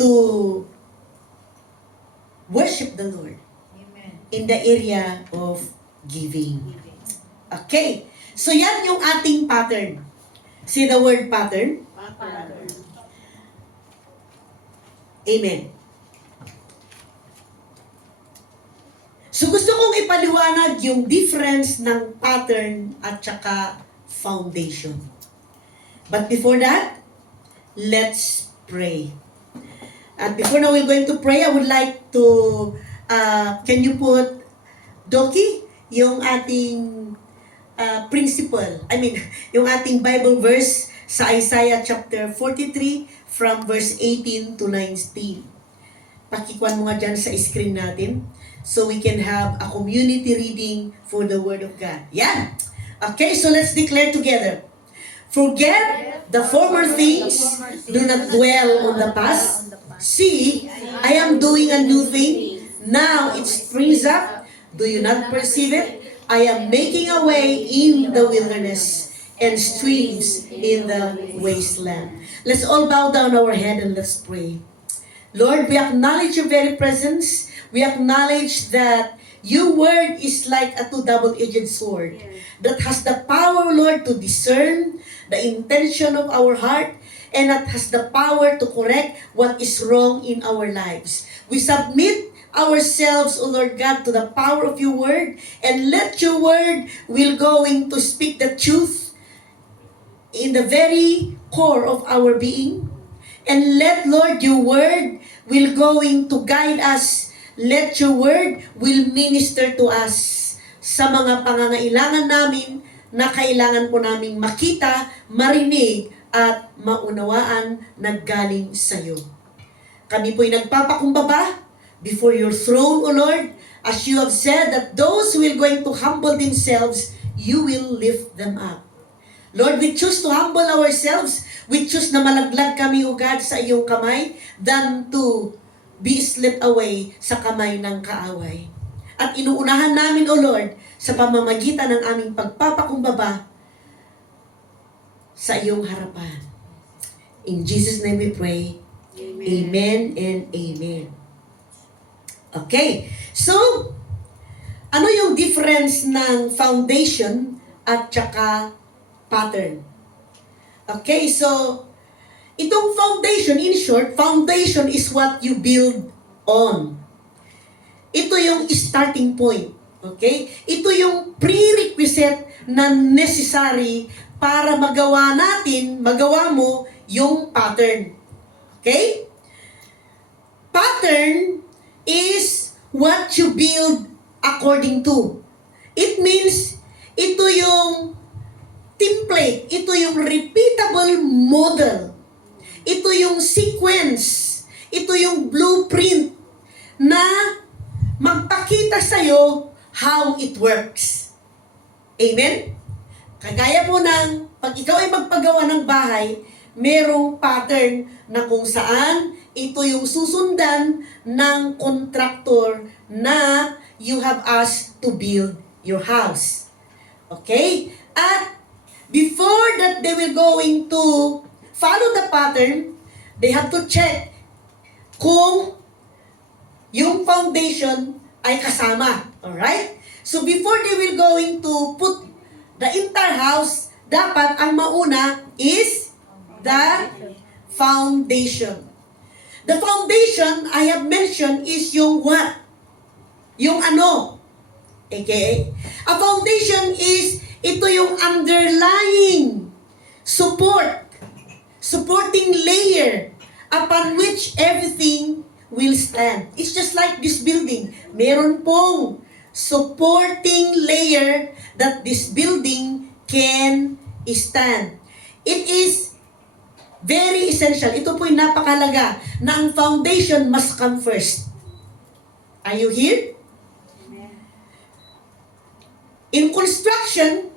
to worship the Lord Amen. in the area of giving. Okay. So yan yung ating pattern. See the word pattern? Pattern. Amen. So gusto kong ipaliwanag yung difference ng pattern at saka foundation. But before that, let's pray. And before now we're going to pray, I would like to, can you put, Doki, yung ating principle, yung ating Bible verse sa Isaiah chapter 43 from verse 18 to 19. Pakikuan mo nga dyan sa screen natin so we can have a community reading for the Word of God. Yan! Okay, so let's declare together. Forget the former things, do not dwell on the past. See, I am doing a new thing. Now it springs up. Do you not perceive it? I am making a way in the wilderness and streams in the wasteland. Let's all bow down our head and let's pray. Lord, we acknowledge your very presence. We acknowledge that your word is like a two-double-edged sword that has the power, Lord, to discern the intention of our heart and that has the power to correct what is wrong in our lives. We submit ourselves, O Lord God, to the power of your word, and let your word will going to speak the truth in the very core of our being. And let, Lord, your word will going to guide us. Let your word will minister to us sa mga pangangailangan namin na kailangan po naming makita, marinig, at maunawaan na galing sa iyo. Kami po'y nagpapakumbaba before your throne, O Lord, as you have said that those who will going to humble themselves, you will lift them up. Lord, we choose to humble ourselves. We choose na malaglag kami, O God, sa iyong kamay than to be slipped away sa kamay ng kaaway. At inuunahan namin, O Lord, sa pamamagitan ng aming pagpapakumbaba sa iyong harapan. In Jesus' name we pray. Amen, amen and amen. Okay, so, ano yung difference ng foundation at saka pattern? Okay, so, itong foundation, in short, foundation is what you build on. Ito yung starting point. Okay? Ito yung prerequisite na necessary para magawa mo yung pattern. Okay? Pattern is what you build according to. It means, ito yung template, ito yung repeatable model, ito yung sequence, ito yung blueprint na magpakita sa'yo how it works. Amen? Kagaya po ng, pag ikaw ay magpagawa ng bahay, merong pattern na kung saan ito yung susundan ng contractor na you have asked to build your house. Okay? At before that they will going to follow the pattern, they have to check kung yung foundation ay kasama. Alright? So before they will going to put the entire house, dapat ang mauna is the foundation. The foundation I have mentioned is yung what? Yung ano? Okay? A foundation is ito yung underlying support, supporting layer upon which everything will stand. It's just like this building. Meron pong supporting layer that this building can stand. It is very essential. Ito po'y napakalaga na ang foundation must come first. Are you here? In construction,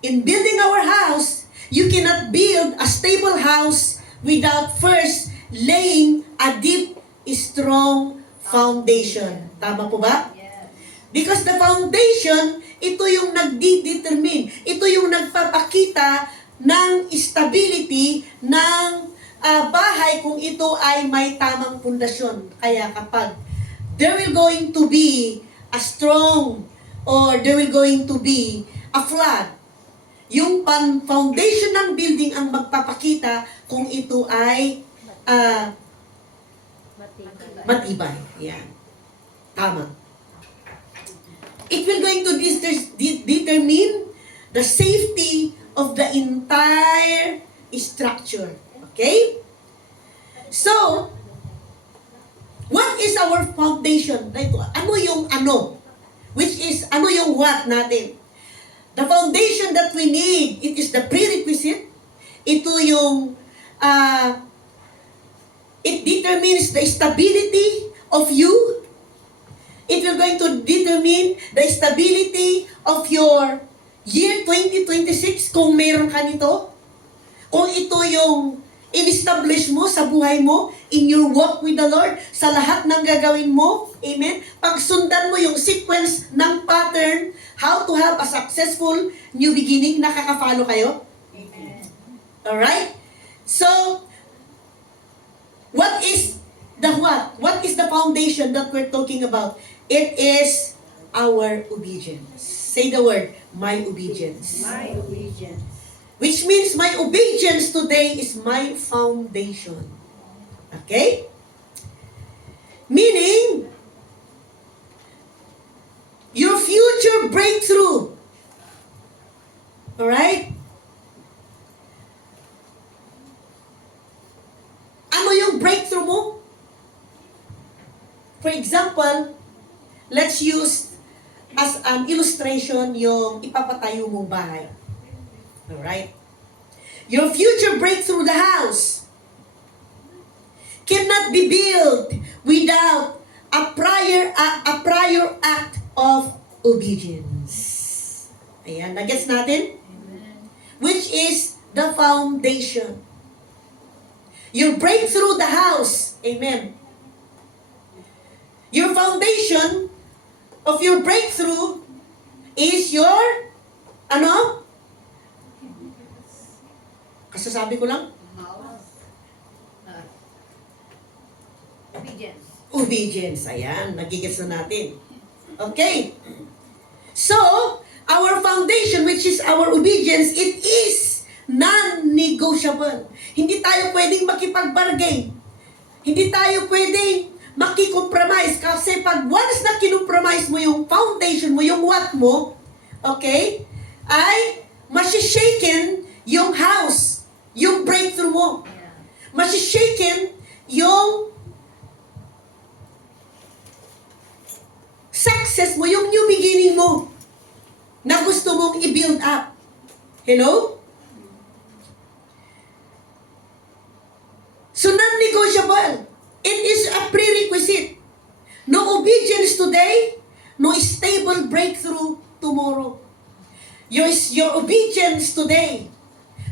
in building our house, you cannot build a stable house without first laying a deep, strong foundation. Tama po ba? Because the foundation, ito yung nagdi-determine. Ito yung nagpapakita ng stability ng bahay kung ito ay may tamang pundasyon. Kaya kapag there will going to be a strong or there will going to be a flood, yung foundation ng building ang magpapakita kung ito ay matibay. Yan. Tama. It will going to determine the safety of the entire structure. Okay? So, what is our foundation? Ano yung ano? Which is, ano yung what natin? The foundation that we need, it is the prerequisite. Ito yung, it determines the stability of you. It will going to determine the stability of your year 2026 kung meron ka nito. Kung ito yung in-establish mo sa buhay mo, in your walk with the Lord, sa lahat ng gagawin mo, amen? Pagsundan mo yung sequence ng pattern, how to have a successful new beginning, nakaka-follow kayo? Amen. Alright? So, what is the what? What is the foundation that we're talking about? It is our obedience. Say the word, my obedience. My obedience. Which means my obedience today is my foundation. Okay? Meaning, your future breakthrough. Alright? Ano yung breakthrough mo? For example, let's use as an illustration yung ipapatayo mong bahay. Alright? Your future breakthrough the house cannot be built without a prior act of obedience. Ayan, nagets natin? Amen. Which is the foundation. Your breakthrough the house. Amen. Your foundation of your breakthrough is your, ano? Kasasabi ko lang? Obedience. Obedience. Ayan, nagigets na natin. Okay. So, our foundation, which is our obedience, it is non-negotiable. Hindi tayo pwedeng makipag-bargain. Hindi tayo pwedeng makikompromise. Kasi pag once na kinompromise mo yung foundation mo, yung what mo, okay, ay masishaken yung house, yung breakthrough mo. Masishaken yung success mo, yung new beginning mo na gusto mong i-build up. Hello? So, non-negotiable. It is a prerequisite. No obedience today, no stable breakthrough tomorrow. Your obedience today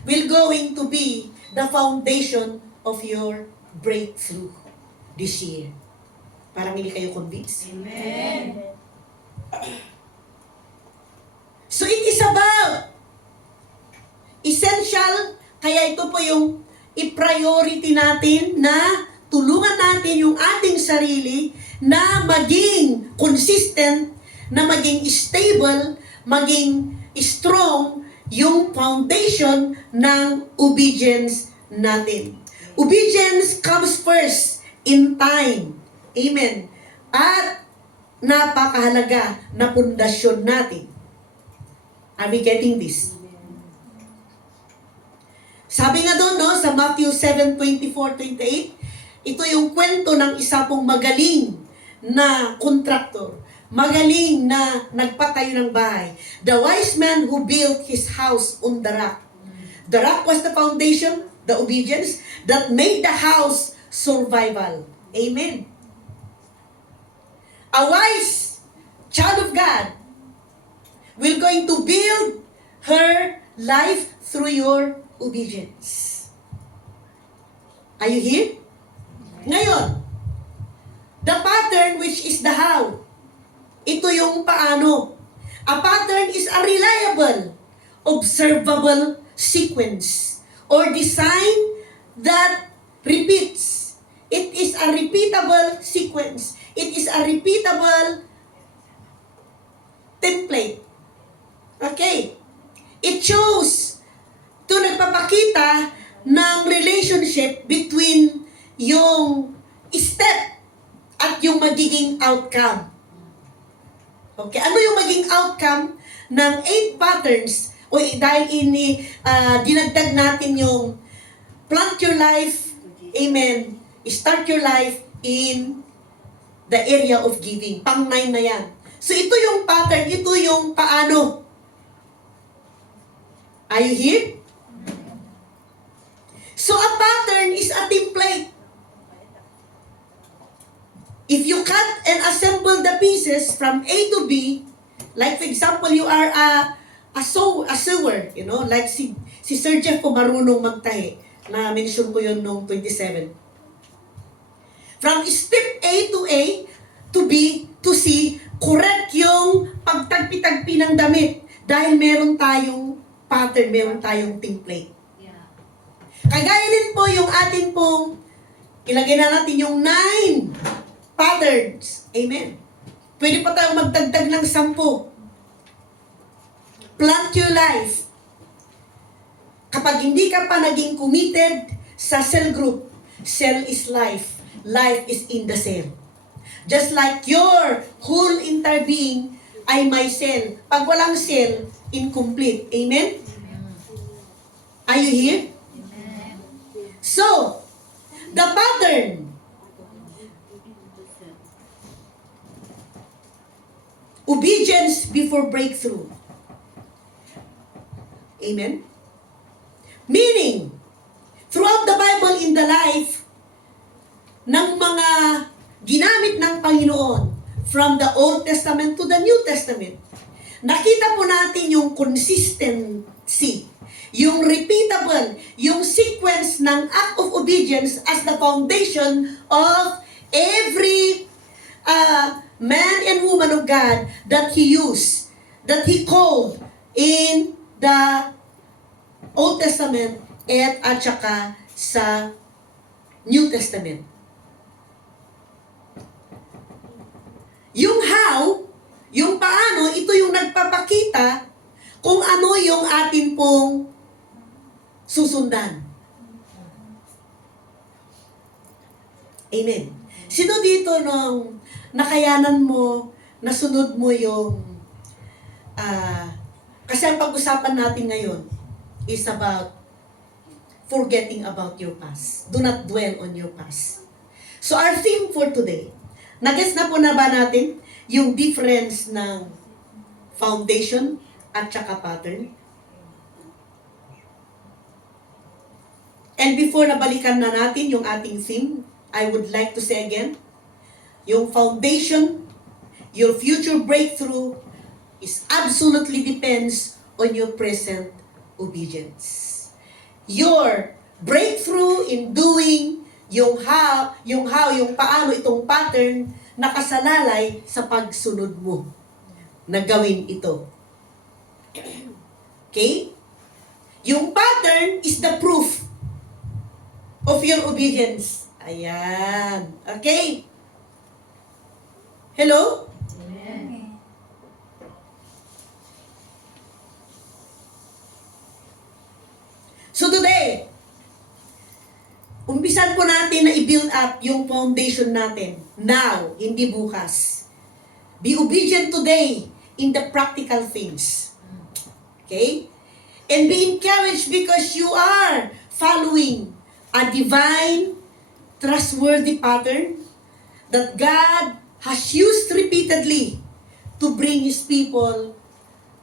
will going to be the foundation of your breakthrough this year. Parang hindi kayo convinced. Amen. So it is about essential, kaya ito po yung i-priority natin na tulungan natin yung ating sarili na maging consistent, na maging stable, maging strong yung foundation ng obedience natin. Obedience comes first in time. Amen. At napakahalaga na pundasyon natin. Are we getting this? Sabi nga doon, no, sa Matthew 7:24-28, ito yung kwento ng isa pong magaling na kontraktor. Magaling na nagpatayo ng bahay. The wise man who built his house on the rock. The rock was the foundation, the obedience, that made the house survival. Amen. A wise child of God will going to build her life through your obedience. Are you here? Ngayon, the pattern which is the how. Ito yung paano. A pattern is a reliable, observable sequence or design that repeats. It is a repeatable sequence. It is a repeatable template. Okay. It shows to nagpapakita ng relationship between yung step at yung magiging outcome. Okay, ano yung maging outcome ng 8 patterns? O dahil dinagdag natin yung plant your life, amen, start your life in the area of giving. Pang 9 na yan. So ito yung pattern, ito yung paano. Are you here? So a pattern is a template. If you cut and assemble the pieces from A to B, like for example, you are a sewer, you know, like si Sir Jeff po marunong magtahi, na mention ko yun noong 27. From step A to B to C, correct yung pagtagpi-tagpi ng damit dahil meron tayong pattern, meron tayong template. Kagaya din po yung atin pong, ilagay na natin yung 9 patterns. Amen. Pwede pa tayong magdagdag ng 10. Plant your life. Kapag hindi ka pa naging committed sa cell group, cell is life. Life is in the cell. Just like your whole entire being ay may cell. Pag walang cell, incomplete. Amen? Are you here? So, the pattern. Obedience before breakthrough. Amen? Meaning, throughout the Bible in the life ng mga ginamit ng Panginoon from the Old Testament to the New Testament, nakita po natin yung consistency, yung repeatable, yung sequence ng act of obedience as the foundation of every man and woman of God that He used, that He called in the Old Testament at saka sa New Testament. Yung how, yung paano, ito yung nagpapakita kung ano yung atin pong susundan. Amen. Sino dito nung nakayanan mo, nasunod mo yung, kasi ang pag-usapan natin ngayon is about forgetting about your past. Do not dwell on your past. So our theme for today, nag-gets na po na ba natin yung difference ng foundation at saka pattern? And before nabalikan na natin yung ating theme, I would like to say again, yung foundation, your future breakthrough is absolutely depends on your present obedience. Your breakthrough in doing yung paano, itong pattern, nakasalalay sa pagsunod mo na gawin ito. Okay? Yung pattern is the proof of your obedience. Ayan. Okay? Hello? Amen. So today, umpisan po natin na i-build up yung foundation natin. Now, hindi bukas. Be obedient today in the practical things. Okay? And be encouraged because you are following a divine, trustworthy pattern that God has used repeatedly to bring His people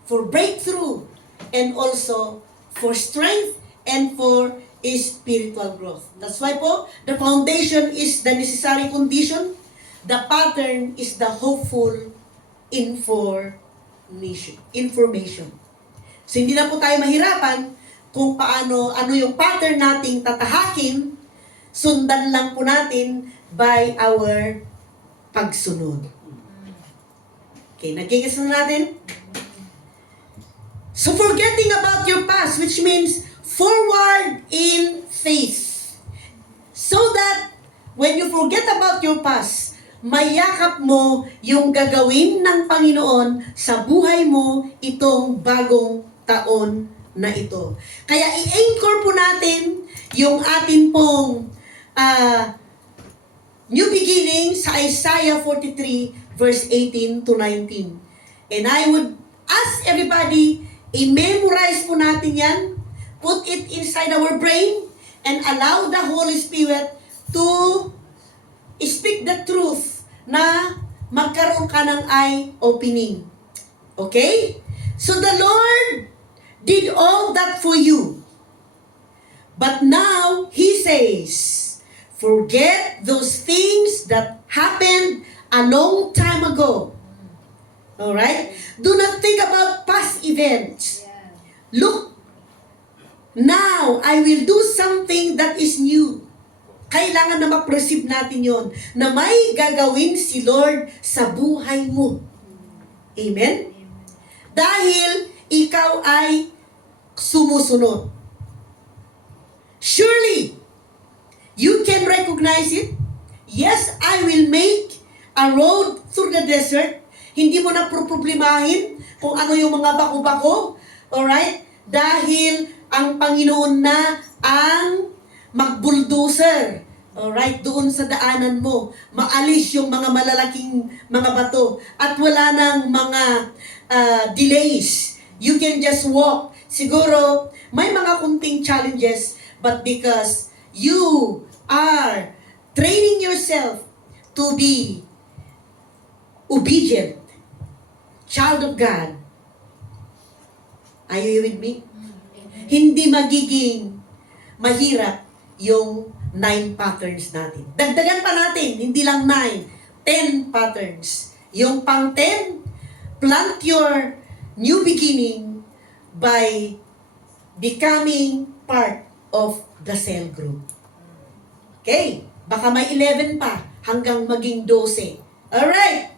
for breakthrough and also for strength and for spiritual growth. That's why po, the foundation is the necessary condition. The pattern is the hopeful information. So hindi na po tayo mahirapan kung paano, ano yung pattern nating tatahakin, sundan lang po natin by our pagsunod. Okay, nagigis na natin? So forgetting about your past, which means forward in faith. So that when you forget about your past, mayakap mo yung gagawin ng Panginoon sa buhay mo itong bagong taon na ito. Kaya i-anchor po natin yung atin pong new beginning sa Isaiah 43 verse 18 to 19. And I would ask everybody, i-memorize po natin yan, put it inside our brain, and allow the Holy Spirit to speak the truth na magkaroon ka ng eye-opening. Okay? So the Lord did all that for you. But now, He says, forget those things that happened a long time ago. Alright? Do not think about past events. Look, now, I will do something that is new. Kailangan na ma-perceive natin yon na may gagawin si Lord sa buhay mo. Amen? Dahil ikaw ay sumusunod. Surely, you can recognize it. Yes, I will make a road through the desert. Hindi mo na problemahin kung ano yung mga bako-bako. Alright? Dahil ang Panginoon na ang mag-bulldozer. Alright, doon sa daanan mo, maalis yung mga malalaking mga bato at wala nang mga delays. You can just walk. Siguro, may mga kunting challenges, but because you are training yourself to be obedient, child of God. Are you with me? Hindi magiging mahirap yung 9 patterns natin. Dagdagan pa natin, hindi lang 9, 10 patterns. Yung pang 10, plant your new beginning by becoming part of the cell group. Okay, baka may 11 pa hanggang maging 12. Alright,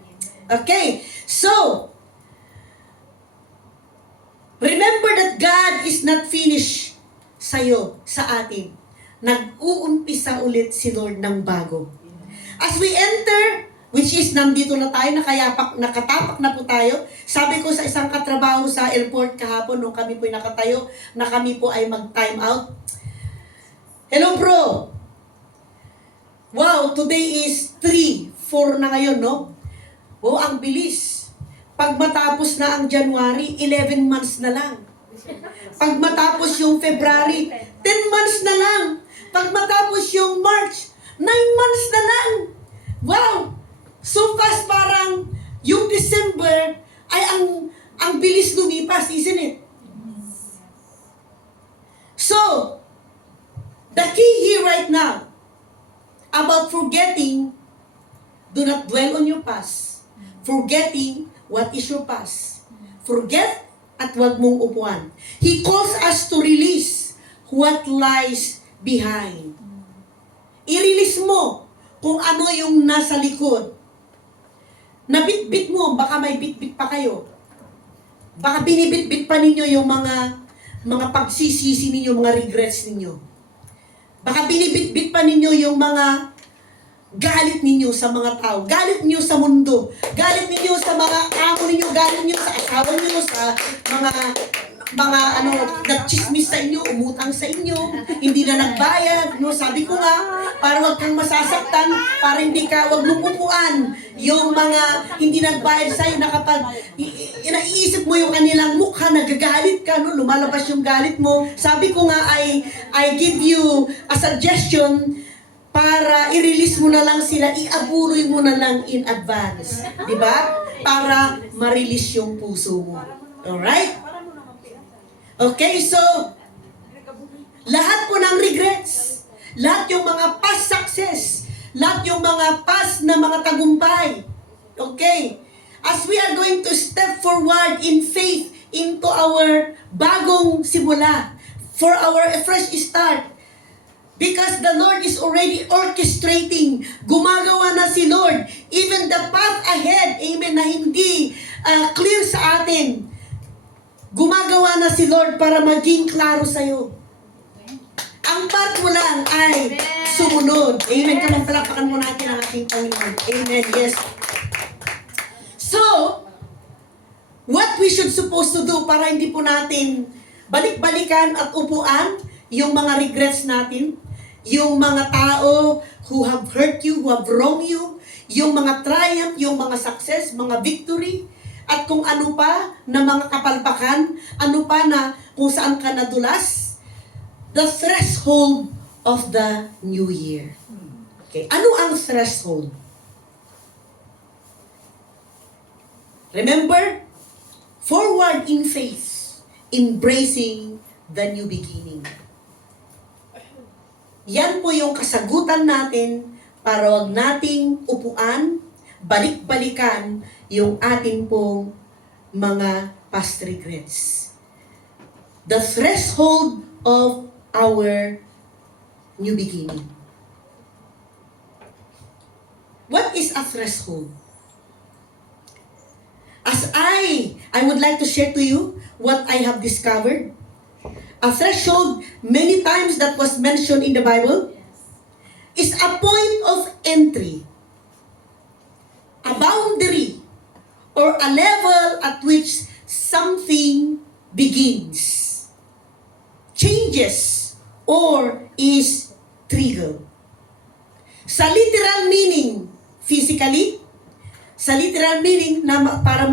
okay, so, remember that God is not finished sa'yo, sa atin. Nag-uumpisa ulit si Lord ng bago. As we enter, which is nandito na tayo, nakatapak na po tayo. Sabi ko sa isang katrabaho sa airport kahapon, nung kami po ay nakatayo, na kami po ay mag-time out. Hello bro! Wow, today is 3-4 na ngayon, no? Wow, ang bilis. Pag matapos na ang January, 11 months na lang. Pag matapos yung February, 10 months na lang. Pag matapos yung March, 9 months na lang. Wow! So fast, parang yung December ay ang bilis lumipas, isn't it? So, the key here right now about forgetting, do not dwell on your past. Forgetting what is your past. Forget at wag mong upuan. He calls us to release what lies behind. I-release mo kung ano yung nasa likod. Nabitbit mo, baka may bitbit pa kayo. Baka binibitbit pa ninyo yung mga pagsisisi ninyo, mga regrets ninyo. Baka binibitbit pa ninyo yung mga galit ninyo sa mga tao, galit ninyo sa mundo, galit ninyo sa mga amo ninyo, galit ninyo sa asawa ninyo, sa mga nagchismis sa inyo, umutang sa inyo, hindi na nagbayad, no? Sabi ko nga, para wag kang masasaktan, para hindi ka, wag mong upuan yung mga hindi nagbayad sa'yo na kapag naiisip mo yung kanilang mukha, nagagalit ka, no? Lumalabas yung galit mo. Sabi ko nga, I give you a suggestion para i-release mo na lang sila, i-abuloy mo na lang in advance. Di ba? Para ma-release yung puso mo. Alright? Okay, so, lahat po ng regrets, lahat yung mga past success, lahat yung mga past na mga tagumpay, okay, as we are going to step forward in faith into our bagong simula, for our fresh start, because the Lord is already orchestrating, gumagawa na si Lord, even the path ahead, amen, na hindi clear sa atin, gumagawa na si Lord para maging klaro sa'yo. Ang part mo lang ay sumunod. Amen. Kamang palakpakan mo natin ang ating Panginoon. Amen. Yes. So, what we should supposed to do para hindi po natin balik-balikan at upuan yung mga regrets natin, yung mga tao who have hurt you, who have wronged you, yung mga triumph, yung mga success, mga victory, at kung ano pa na mga kapalpakan, ano pa na kung saan ka nadulas, the threshold of the new year. Okay, ano ang threshold? Remember, forward in faith, embracing the new beginning. Yan po yung kasagutan natin para wag nating upuan, balik-balikan yung ating pong mga past regrets. The threshold of our new beginning. What is a threshold? As I would like to share to you what I have discovered. A threshold, many times that was mentioned in the Bible, is a point of entry, a boundary, or a level at which something begins, changes, or is triggered. Sa literal meaning, physically, sa literal meaning na para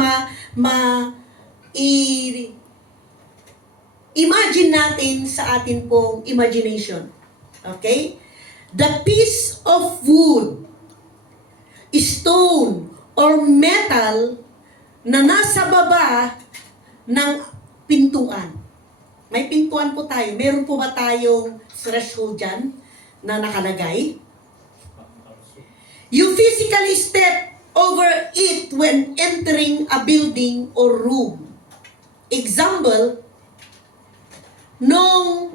imagine natin sa atin pong imagination. Okay? The piece of wood, stone, or metal na nasa baba ng pintuan. May pintuan po tayo. Meron po ba tayong threshold dyan na nakalagay? You physically step over it when entering a building or room. Example, nung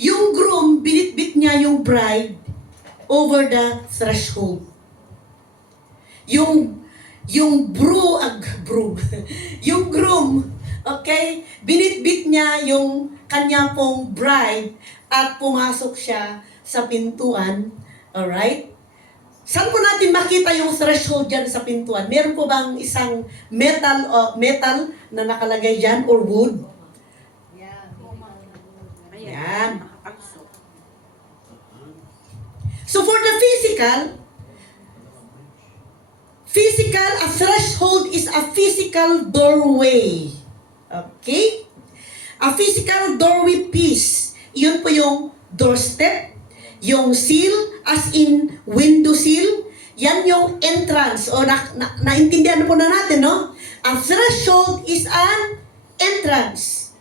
yung groom, binitbit niya yung bride over the threshold. Yung groom, okay, binitbit niya yung kanya pong bride at pumasok siya sa pintuan, alright? Saan po natin makita yung threshold dyan sa pintuan? Meron po bang isang metal na nakalagay dyan or wood? Yan. So for the physical, a threshold is a physical doorway. Okay? A physical doorway piece. Yun po yung doorstep, yung sill, as in window sill. Yan yung entrance. O naintindihan na po na natin, no? A threshold is an entrance.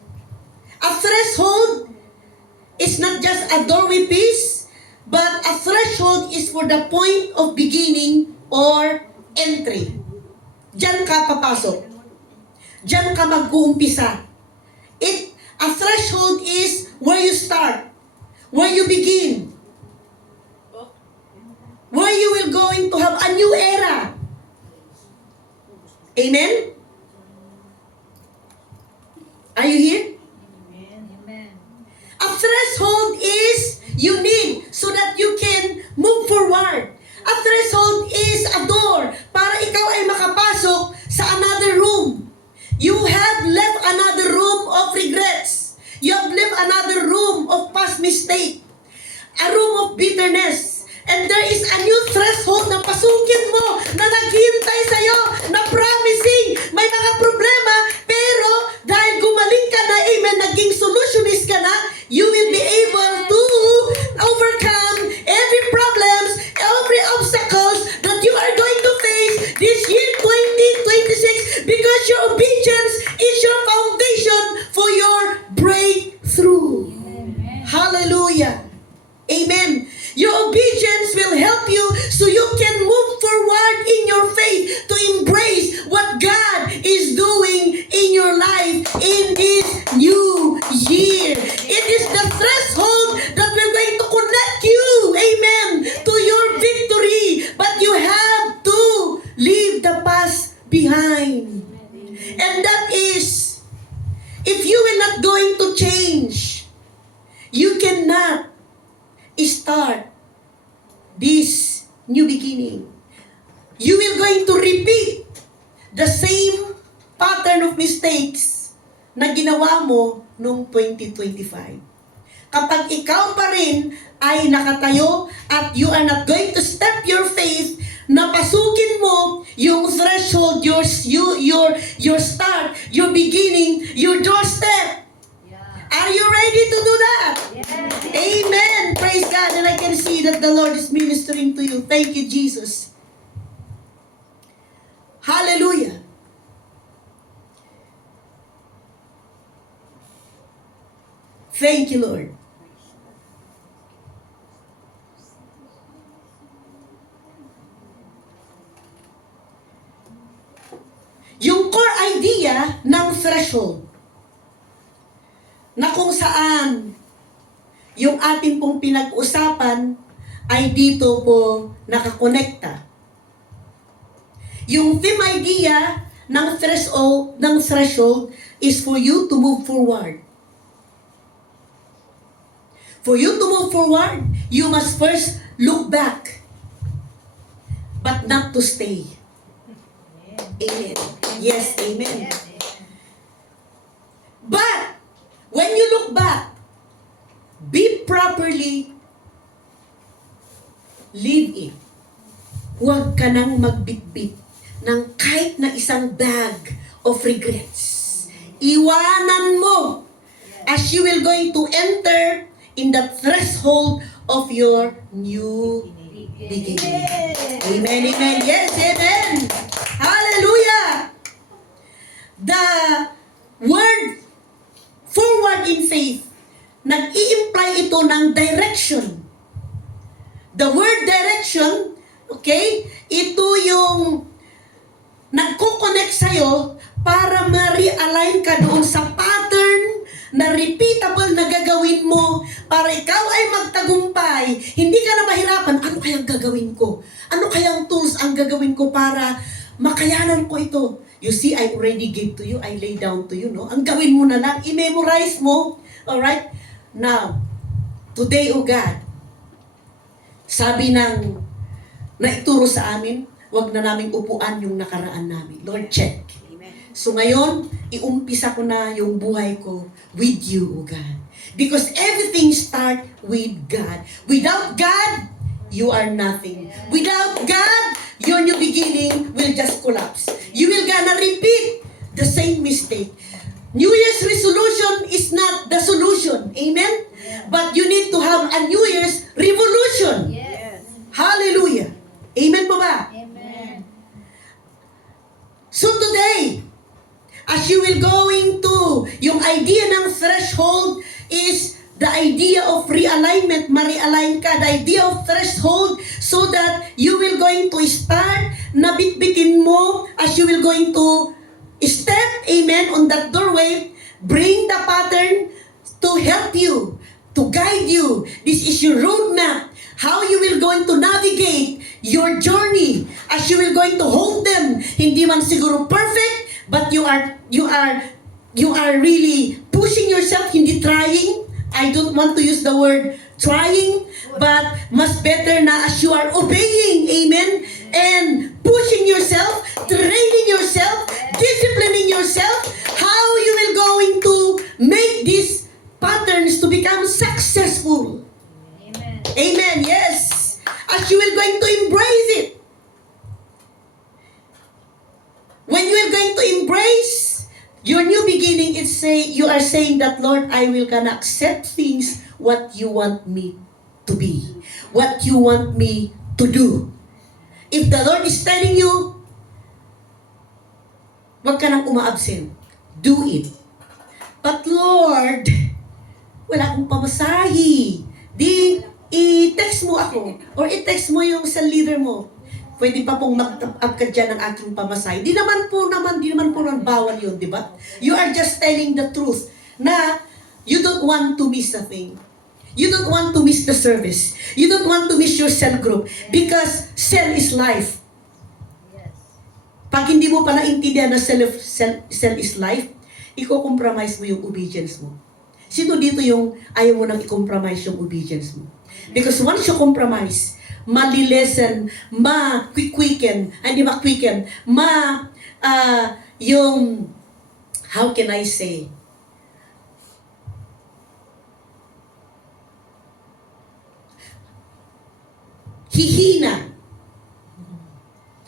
A threshold is not just a doorway piece, but a threshold is for the point of beginning or entry. Diyan ka papasok. Diyan ka mag-uumpisa. A threshold is where you start, where you begin, where you will going to have a new era. Amen? Are you here? A threshold is you need so that you can move forward. A threshold is a door para ikaw ay makapasok sa another room. You have left another room of regrets. You have left another room of past mistake. A room of bitterness. And there is a new threshold na pasukin mo na naghihintay sa'yo na promising may mga problema pero dahil gumaling ka na, amen, naging solutionist ka na, you will be able to overcome every problems, every obstacles that you are going to face this year 2026 because your obedience is your foundation for your breakthrough. Hallelujah. Amen. Your obedience will help you new beginning. You will going to repeat the same pattern of mistakes na ginawa mo noong 2025. Kapag ikaw pa rin ay nakatayo at you are not going to step your faith, na pasukin mo yung threshold, your start, your beginning, your doorstep. Are you ready to do that? Amen. Praise God. And I can see that the Lord is ministering to you. Thank you, Jesus. Hallelujah. Thank you, Lord. Yung core idea ng threshold na kung saan yung ating pong pinag-usapan ay dito po nakakonekta. Yung theme idea ng threshold is for you to move forward. For you to move forward, you must first look back, but not to stay. Amen. Yes, amen. But, when you look back, be properly, live it. Huwag ka nang magbitbit ng kahit na isang bag of regrets. Iwanan mo as you will going to enter in the threshold of your new beginning. Amen, amen. Yes, amen. Hallelujah. The word forward in faith, nag-i-imply ito ng direction. The word direction, okay, ito yung nagko-connect sa'yo para ma-realign ka doon sa pattern na repeatable na gagawin mo para ikaw ay magtagumpay. Hindi ka na mahirapan, ano kayang gagawin ko? Ano kayang tools ang gagawin ko para makayanan ko ito? You see, I already gave to you, I lay down to you, no? Ang gawin mo na lang, i-memorize mo. Alright? Now, today, O God, sabi ng naituro sa amin, wag na naming upuan yung nakaraan namin. Lord, check. So ngayon, iumpisa ko na yung buhay ko with you, O God. Because everything start with God. Without God, you are nothing. Without God, your new beginning will just collapse. You will gonna repeat the same mistake. New Year's resolution is not the solution. Amen? But you need to have a New Year's revolution. Hallelujah. Amen po ba? So today, as you will going to, yung idea ng threshold is the idea of realignment, ma-realign ka. The idea of threshold so that you will going to start na bitbitin mo as you will going to step, amen, on that doorway. Bring the pattern to help you, to guide you. This is your roadmap. How you will going to navigate your journey as you will going to hold them. Hindi man siguro perfect, but you are really pushing yourself, hindi trying. I don't want to use the word trying, but much better na as you are obeying, amen, and pushing yourself, training yourself, disciplining yourself, how you will going to make these patterns to become successful. Amen, yes. As you will going to embrace it. When you are going to embrace your new beginning, you are saying that, Lord, I will gonna accept things what you want me to be, what you want me to do. If the Lord is telling you, wag ka nang uma-absent. Do it. But Lord, wala akong pamasahe. Di, i-text mo ako. Or i-text mo yung sa leader mo. Pwede pa pong mag-top up ka dyan ng aking pamasahe. Di naman po bawal yun, di ba? You are just telling the truth na you don't want to miss a thing. You don't want to miss the service. You don't want to miss your cell group because cell is life. Pag hindi mo pa naintindihan na cell is life, i-compromise mo yung obedience mo. Sino dito yung ayaw mo nang i-compromise yung obedience mo? Because once you compromise, malilesen, ma-quicken, hindi ma-quicken, yung, how can I say, hihina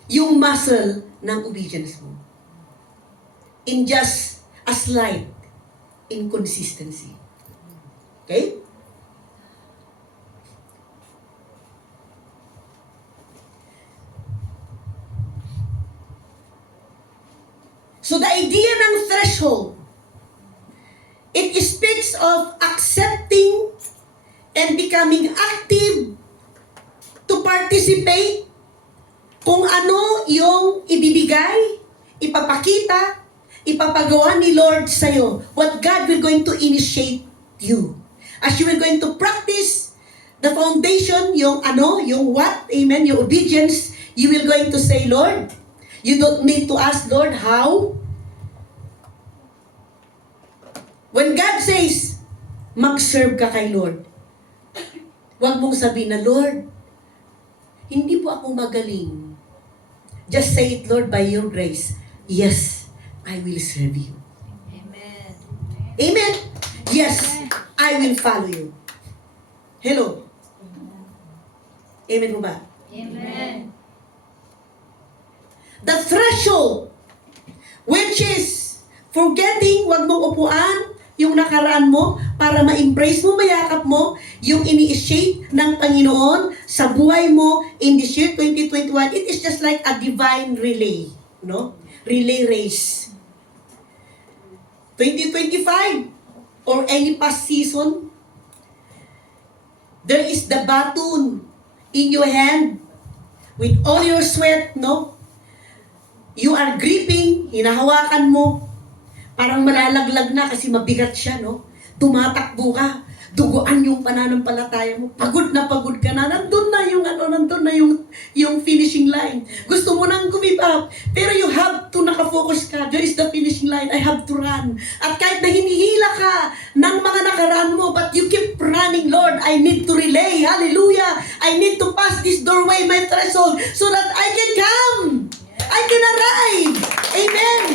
yung muscle ng obedience mo. In just a slight inconsistency. Okay? So the idea ng threshold, it speaks of accepting and becoming active to participate kung ano yung ibibigay, ipapakita, ipapagawa ni Lord sa'yo. What God will going to initiate you. As you will going to practice the foundation, yung ano, yung what, amen, yung obedience, you will going to say, Lord, you don't need to ask, Lord, how? When God says, mag-serve ka kay Lord, huwag mong sabihin na, Lord, hindi po ako magaling. Just say it, Lord, by your grace. Yes, I will serve you. Amen. Amen? Yes, I will follow you. Hello? Amen mo ba? Amen. The threshold, which is forgetting, wag mong upuan, yung nakaraan mo, para ma-embrace mo, mayakap mo, yung ini-shape ng Panginoon sa buhay mo in this year 2021, it is just like a divine relay, no? Relay race. 2025 or any past season, there is the baton in your hand with all your sweat, no? You are gripping, hinahawakan mo, parang malalaglag na kasi mabigat siya, no? Tumatakbo ka, duguan yung pananampalataya mo, pagod ka na, nandun na yung finishing line. Gusto mo nang give up, pero you have to nakafocus ka, there is the finishing line, I have to run. At kahit na hinihila ka ng mga nakaraan mo, but you keep running, Lord, I need to relay, hallelujah, I need to pass this doorway, my threshold, so that I can come, I can arrive, amen,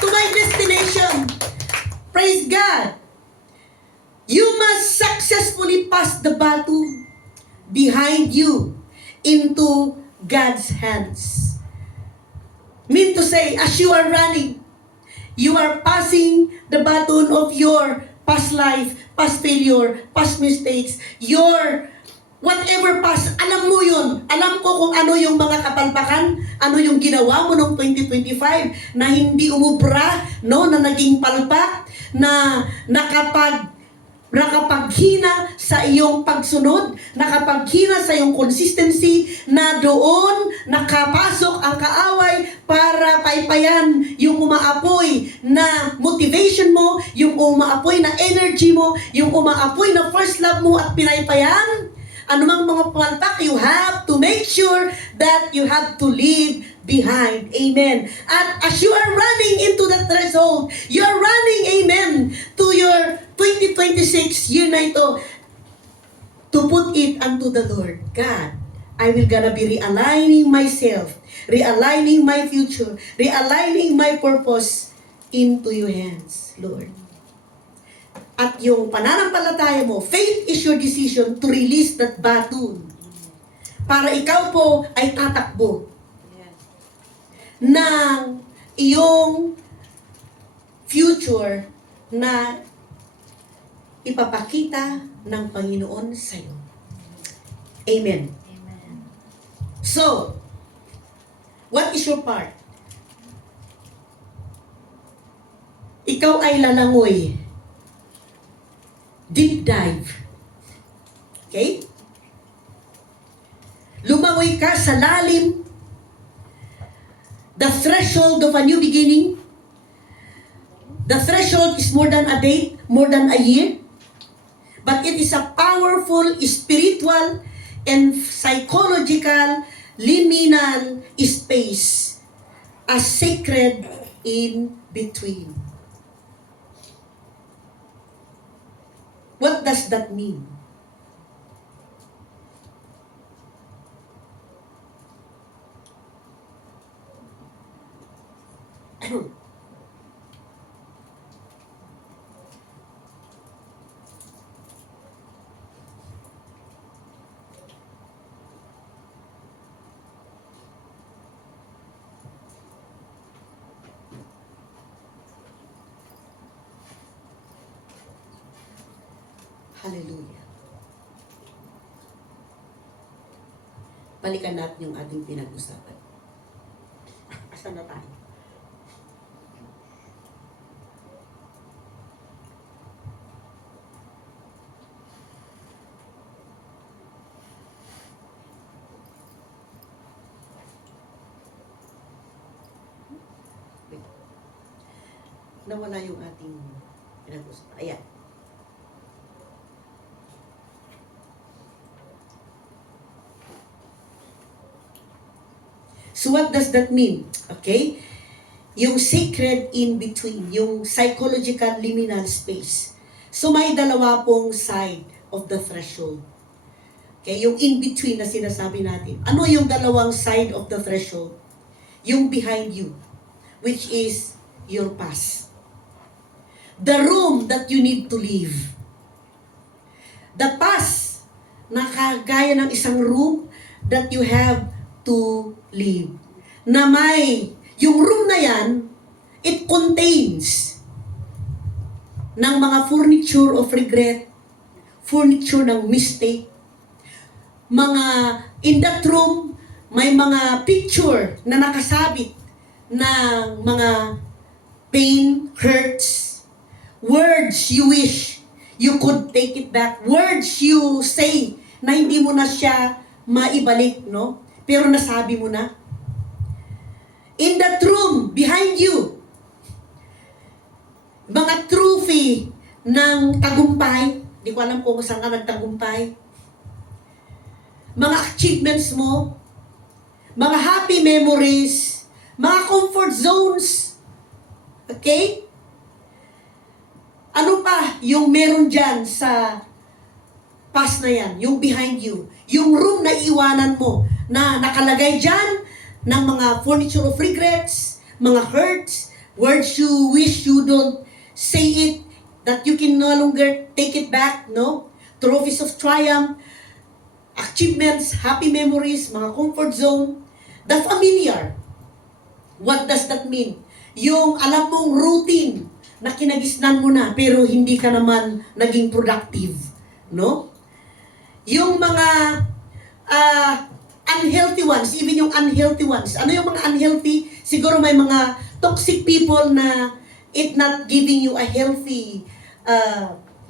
to my destination. Praise God. You must successfully pass the baton behind you into God's hands. Mean to say, as you are running, you are passing the baton of your past life, past failure, past mistakes, your whatever past, alam mo yun. Alam ko kung ano yung mga kapalpakan, ano yung ginawa mo noong 2025 na hindi umubra, no, na naging palpak, na nakapaghina sa iyong pagsunod, nakapaghina sa iyong consistency, na doon nakapasok ang kaaway para paypayan yung umaapoy na motivation mo, yung umaapoy na energy mo, yung umaapoy na first love mo at pinaypayan. Anumang mga palpak, you have to make sure that you have to leave behind. Amen. At as you are running into the threshold, you are running, amen, to your 2026 year na ito, to put it unto the Lord. God, I will gonna be realigning myself, realigning my future, realigning my purpose into your hands, Lord. At yung pananampalataya mo, faith is your decision to release that baton. Para ikaw po ay tatakbo ng iyong future na ipapakita ng Panginoon sa iyo. Amen. Amen. So, what is your part? Ikaw ay lalangoy. Deep dive. Okay? Lumangoy ka sa lalim. The threshold of a new beginning. The threshold is more than a day, more than a year. But it is a powerful spiritual and psychological liminal space. A sacred in between. What does that mean? Hallelujah. Balikan natin yung ating pinag-usapan. Asan na tayo? Wait. Nawala yung ating pinag-usapan. Ayan. So what does that mean? Okay? Yung sacred in between, yung psychological liminal space. So may dalawa pong side of the threshold. Okay, yung in between na sinasabi natin. Ano yung dalawang side of the threshold? Yung behind you, which is your past. The room that you need to leave. The past, na kagaya ng isang room that you have to live. Na yung room na yan, it contains ng mga furniture of regret, furniture ng mistake, in that room, may mga picture na nakasabit ng mga pain, hurts, words you wish you could take it back, words you say na hindi mo na siya maibalik, no? Pero nasabi mo na. In that room, behind you, mga trophy ng tagumpay, di ko alam kung saan ka nagtagumpay, mga achievements mo, mga happy memories, mga comfort zones, okay? Ano pa yung meron dyan sa past na yan, yung behind you, yung room na iwanan mo, na nakalagay dyan ng mga furniture of regrets, mga hurts, words you wish you don't say it, that you can no longer take it back, no? Trophies of triumph, achievements, happy memories, mga comfort zone, the familiar. What does that mean? Yung alam mong routine na kinagisnan mo na pero hindi ka naman naging productive, no? Yung mga unhealthy ones, even yung unhealthy ones. Ano yung mga unhealthy? Siguro may mga toxic people na it not giving you a healthy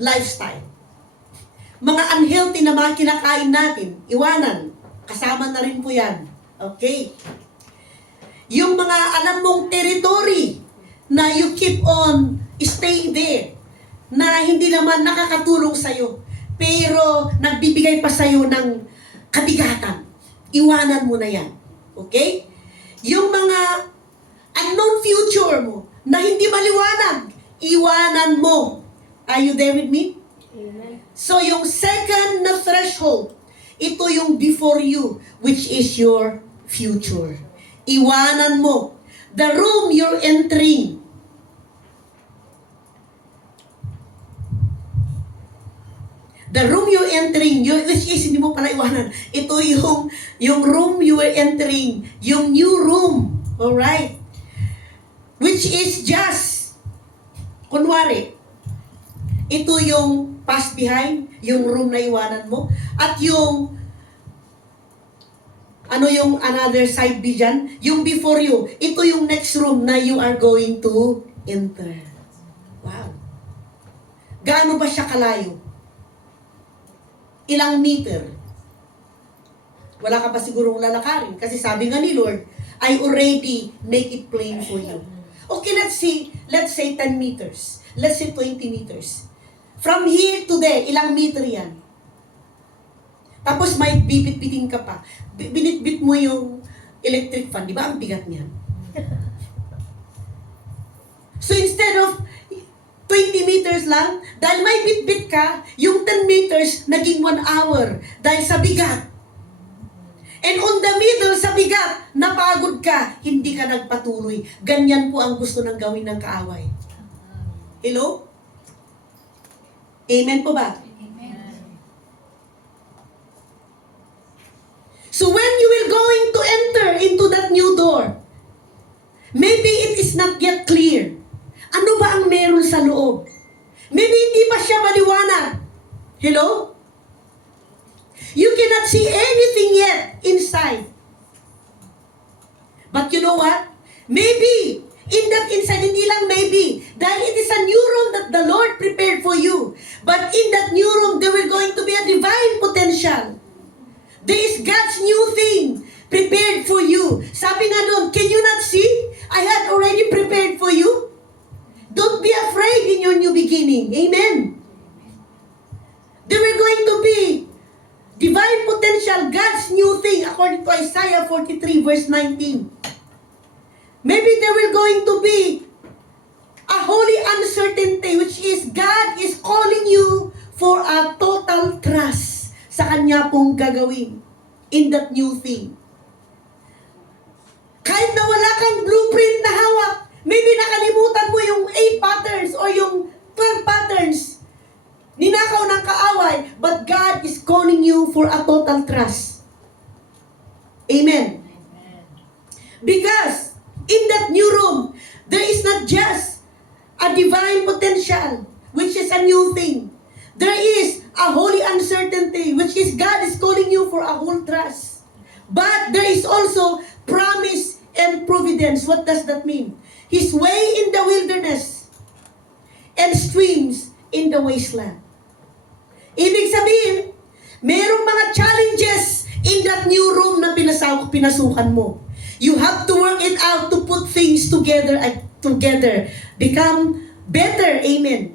lifestyle. Mga unhealthy na mga kinakain natin, iwanan. Kasama na rin po yan. Okay? Yung mga alam mong territory na you keep on staying there, na hindi naman nakakatulong sa'yo, pero nagbibigay pa sa'yo ng kabigatan. Iwanan mo na yan. Okay? Yung mga unknown future mo na hindi maliwanag, iwanan mo. Are you there with me? Amen. So yung second na threshold, ito yung before you, which is your future. Iwanan mo. The room you're entering, the room you're entering, which is, hindi mo pala iwanan. Ito yung room you are entering, yung new room. Alright? Which is just, kunwari, ito yung past behind, yung room na iwanan mo, at yung, ano yung another side B dyan? Yung before you. Ito yung next room na you are going to enter. Wow. Gaano ba siya kalayo? Ilang meter? Wala ka pa sigurong lalakarin. Kasi sabi nga ni Lord, I already make it plain for you. Okay, let's say 10 meters. Let's say 20 meters. From here to there, ilang meter yan? Tapos may bibit-bitin ka pa. Binitbit mo yung electric fan. Di ba ang bigat niyan? So instead of 20 meters lang, dahil may bit-bit ka, yung 10 meters naging 1 hour dahil sa bigat. And on the middle sa bigat, napagod ka, hindi ka nagpatuloy. Ganyan po ang gusto ng gawin ng kaaway. Hello? Amen po ba? Amen. So when you will going to enter into that new door, maybe it is not yet clear. Ano ba ang meron sa loob? Maybe hindi pa siya maliwanag. Hello? You cannot see anything yet inside. But you know what? Maybe, in that inside, hindi lang maybe, dahil it is a new room that the Lord prepared for you. But in that new room, there will going to be a divine potential. There is God's new thing prepared for you. Sabi nga doon, can you not see? I had already prepared for you. Don't be afraid in your new beginning. Amen. There will going to be divine potential, God's new thing, according to Isaiah 43 verse 19. Maybe there will going to be a holy uncertainty, which is God is calling you for a total trust sa Kanya pong gagawin in that new thing. Kahit na wala kang blueprint na hawak, maybe nakalimutan mo yung 8 patterns or yung 12 patterns, ninakaw ng kaaway, but God is calling you for a total trust. Amen. Amen. Because in that new room, there is not just a divine potential, which is a new thing. There is a holy uncertainty, which is God is calling you for a whole trust. But there is also promise and providence. What does that mean? His way in the wilderness and streams in the wasteland. Ibig sabihin, merong mga challenges in that new room na pinasukan mo. You have to work it out to put things together. Become better. Amen.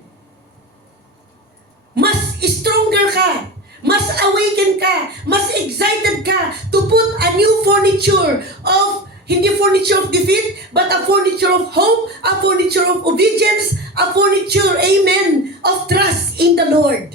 Mas stronger ka. Mas awaken ka. Mas excited ka to put a new furniture of, hindi furniture of defeat, but a furniture of hope, a furniture of obedience, a furniture, amen, of trust in the Lord.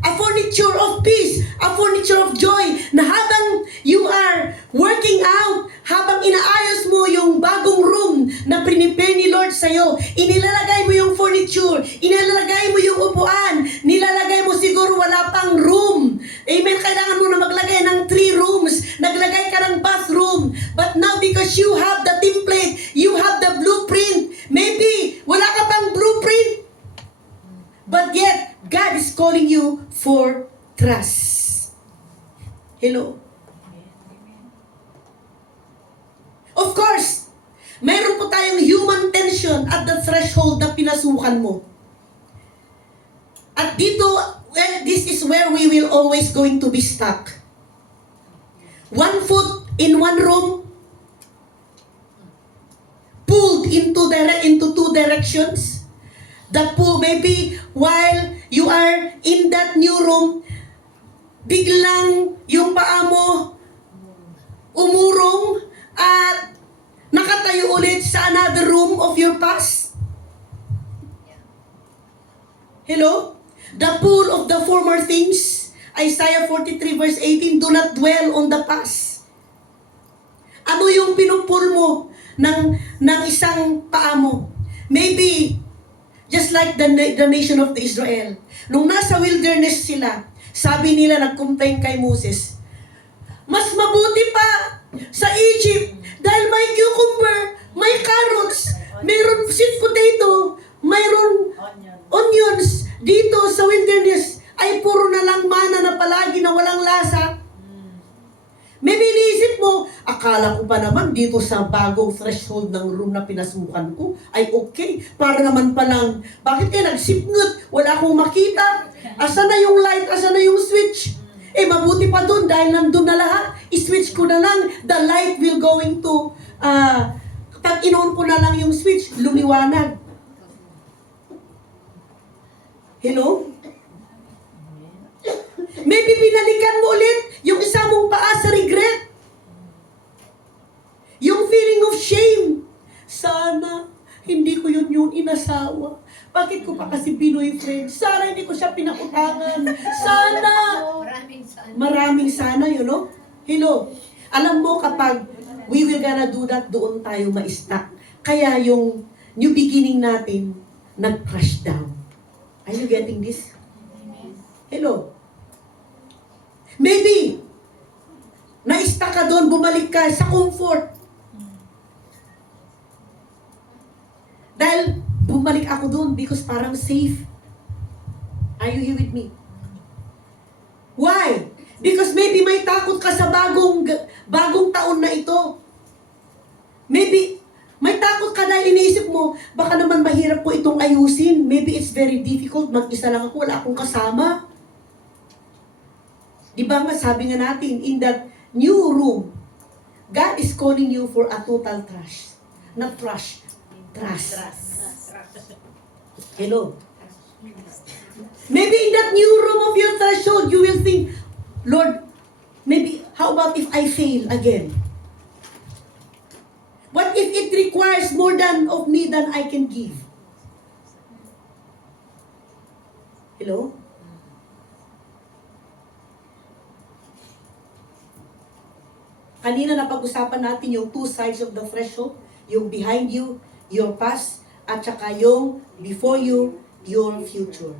A furniture of peace, a furniture of joy, na habang you are working out, habang inaayos mo yung bagong room na prepare ni Lord sa'yo, inilalagay mo yung furniture, inilalagay mo yung upuan, nilalagay mo siguro wala pang room. Amen, kailangan mo na maglagay ng 3 rooms, naglagay ka ng bathroom, but now because you have the template, you have the blueprint, maybe wala ka pang blueprint, but yet, God is calling you for trust. Hello? Of course, mayroon po tayong human tension at the threshold na pinasukan mo. At dito, well, this is where we will always going to be stuck. 1 foot in one room, pulled into 2 directions. The pull, maybe while you are in that new room, biglang yung paa mo umurong at nakatayo ulit sa another room of your past. Hello? The pull of the former things. Isaiah 43 verse 18, do not dwell on the past. Ano yung pinupul mo ng isang paa mo? Maybe just like the nation of the Israel. Nung nasa wilderness sila, sabi nila, nag-complain kay Moses, mas mabuti pa sa Egypt dahil may cucumber, may carrots, mayroon sweet potato, mayroon onions. Dito sa wilderness ay puro na lang mana na palagi na walang lasa. Maybe iniisip mo, akala ko pa naman dito sa bagong threshold ng room na pinasukan ko, ay okay. Para naman palang, bakit kayo nagsipngot? Wala akong makita. Asa na yung light? Asa na yung switch? Eh, mabuti pa dun dahil nandun na lahat. I-switch ko na lang. The light will going to, pag in-on ko na lang yung switch, lumiwanag. Hello? Maybe binalikan mo ulit yung isa mong paa sa regret. Yung feeling of shame. Sana, hindi ko yun inasawa. Bakit ko pa kasi binoyfriend? Sana hindi ko siya pinakutangan. Sana! Maraming sana. Maraming sana, you know? Hello? Alam mo kapag we will gonna do that, doon tayo ma-stuck. Kaya yung new beginning natin, nag-crash down. Are you getting this? Hello? Maybe, na-stuck ka doon, bumalik ka sa comfort. Dahil, bumalik ako doon because parang safe. Are you here with me? Why? Because maybe may takot ka sa bagong taon na ito. Maybe, may takot ka dahil iniisip mo, baka naman mahirap po itong ayusin. Maybe it's very difficult, mag-isa lang ako, wala akong kasama. Di ba nga, sabi nga natin, in that new room, God is calling you for a total trust. Not trust. Trust. Hello? Maybe in that new room of your threshold, you will think, Lord, maybe, how about if I fail again? What if it requires more than of me than I can give? Hello? Kanina napag-usapan natin yung two sides of the threshold, yung behind you, your past, at saka yung before you, your future.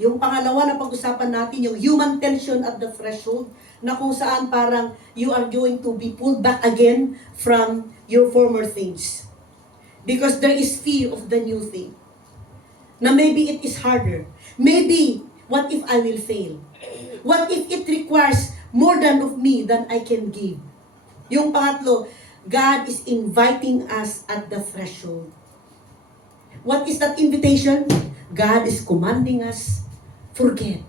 Yung pangalawa na pag-usapan natin, yung human tension at the threshold, na kung saan parang you are going to be pulled back again from your former things. Because there is fear of the new thing. Na maybe it is harder. Maybe, what if I will fail? What if it requires more than of me than I can give? Yung pangatlo, God is inviting us at the threshold. What is that invitation? God is commanding us, forget.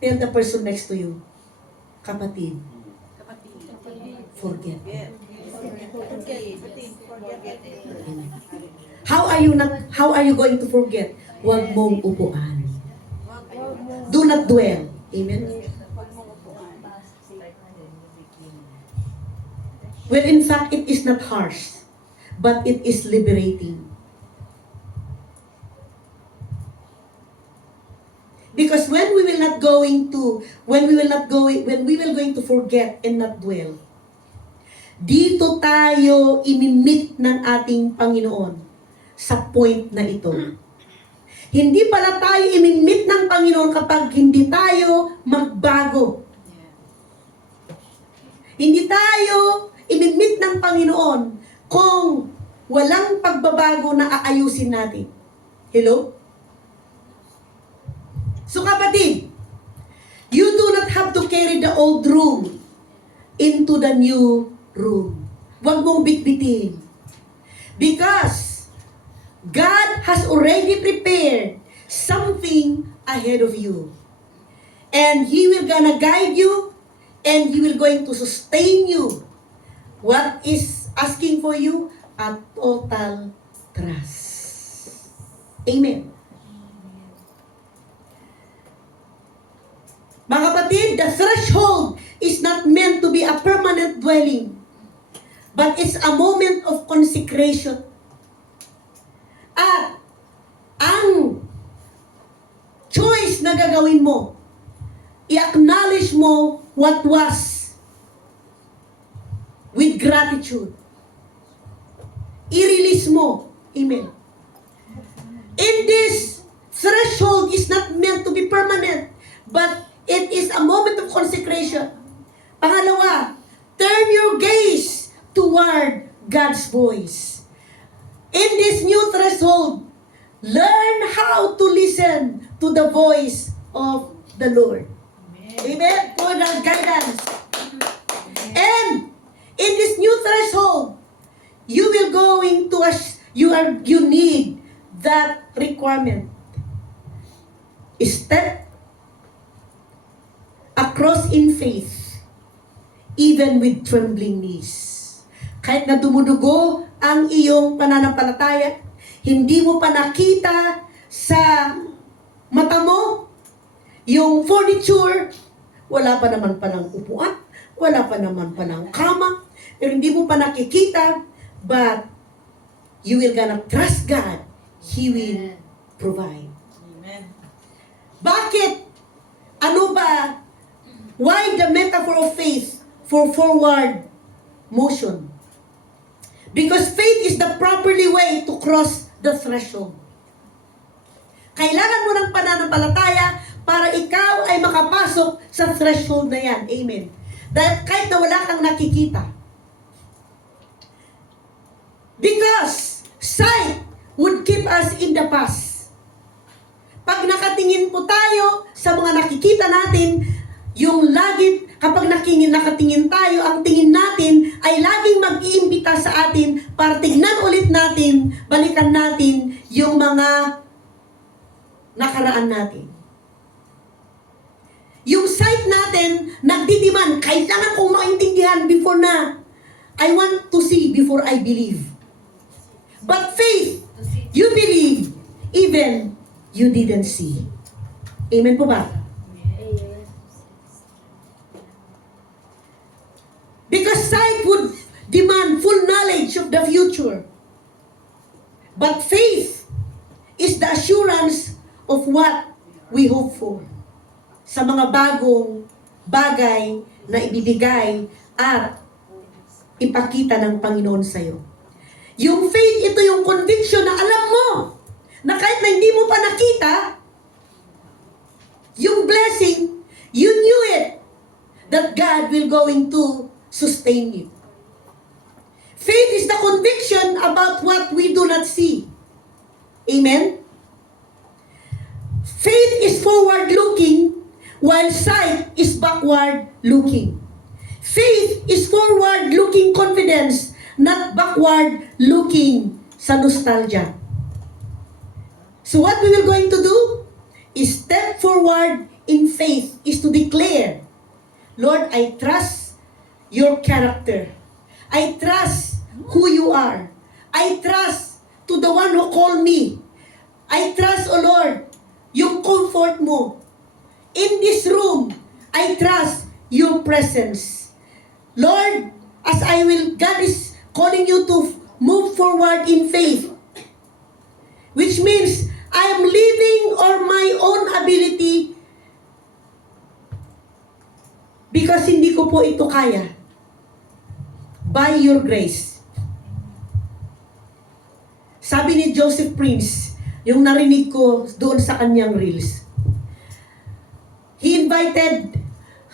Tell the person next to you, kapatid, forget. How are you going to forget? Huwag mong upuan. Do not dwell. Amen? Well, in fact, it is not harsh, but it is liberating. Because when we will going to forget and not dwell, dito tayo imimit ng ating Panginoon sa point na ito. Hindi pala tayo imimit ng Panginoon kapag hindi tayo magbago. Hindi tayo imimit ng Panginoon kung walang pagbabago na aayusin natin. Hello? So kapatid, you do not have to carry the old room into the new room. Huwag mong bitbitin. Because God has already prepared something ahead of you. And He will gonna guide you and He will going to sustain you. What is asking for you? A total trust. Amen. Mga kapatid, the threshold is not meant to be a permanent dwelling, but it's a moment of consecration. At ang choice na gagawin mo, i-acknowledge mo what was with gratitude. I-release mo. Amen. In this, threshold is not meant to be permanent, but it is a moment of consecration. Pangalawa, turn your gaze toward God's voice. In this new threshold, learn how to listen to the voice of the Lord. Amen? For the guidance. And in this new threshold, you will going to you need that requirement. Step across in faith, even with trembling knees. Kahit na dumudugo ang iyong pananampalataya, hindi mo pa nakita sa mata mo yung furniture, wala pa naman palang upuan, wala pa naman palang kama, pero hindi mo pa nakikita, but you will gonna trust God, He will provide. Amen. Bakit? Ano ba? Why the metaphor of faith for forward motion. Because faith is the properly way to cross the threshold. Kailangan mo ng pananampalataya para ikaw ay makapasok sa threshold na yan. Amen. Dahil kahit na wala kang nakikita. Because sight would keep us in the past. Pag nakatingin po tayo sa mga nakikita natin, yung lagi, kapag nakatingin tayo, ang tingin natin ay laging mag-iimbita sa atin para tignan ulit natin, balikan natin yung mga nakaraan natin. Yung sight natin, nagdidiman, kailangan kong maintindihan before na I want to see before I believe. But faith, you believe, even you didn't see. Amen po ba? Because sight would demand full knowledge of the future. But faith is the assurance of what we hope for. Sa mga bagong bagay na ibibigay at ipakita ng Panginoon sa iyo. Yung faith, ito yung conviction na alam mo na kahit na hindi mo pa nakita, yung blessing, you knew it, that God will going to sustain you. Faith is the conviction about what we do not see. Amen? Faith is forward-looking, while sight is backward-looking. Faith is forward-looking confidence, not backward-looking sa nostalgia. So what we will going to do is step forward in faith, is to declare, Lord, I trust your character. I trust who you are. I trust to the one who called me. I trust, O Lord, yung comfort mo. In this room, I trust your presence. Lord, as God is calling you to move forward in faith, which means I am living on my own ability because hindi ko po ito kaya. By your grace. Sabi ni Joseph Prince, yung narinig ko doon sa kanyang reels. He invited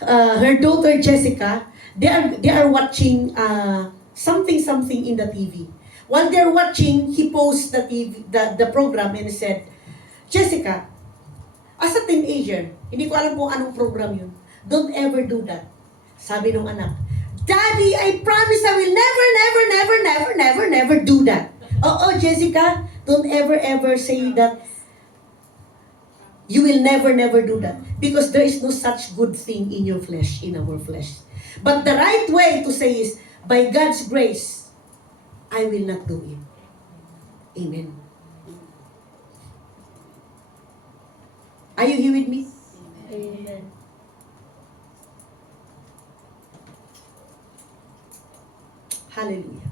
her daughter Jessica. They are watching something in the TV. While they're watching, he posed the program and said, Jessica, as a teenager, hindi ko alam kung anong program yun. Don't ever do that. Sabi nung anak, Daddy, I promise I will never do that. Oh, Jessica, don't ever say that. You will never do that. Because there is no such good thing in your flesh, in our flesh. But the right way to say is, by God's grace, I will not do it. Amen. Are you here with me? Amen. Hallelujah.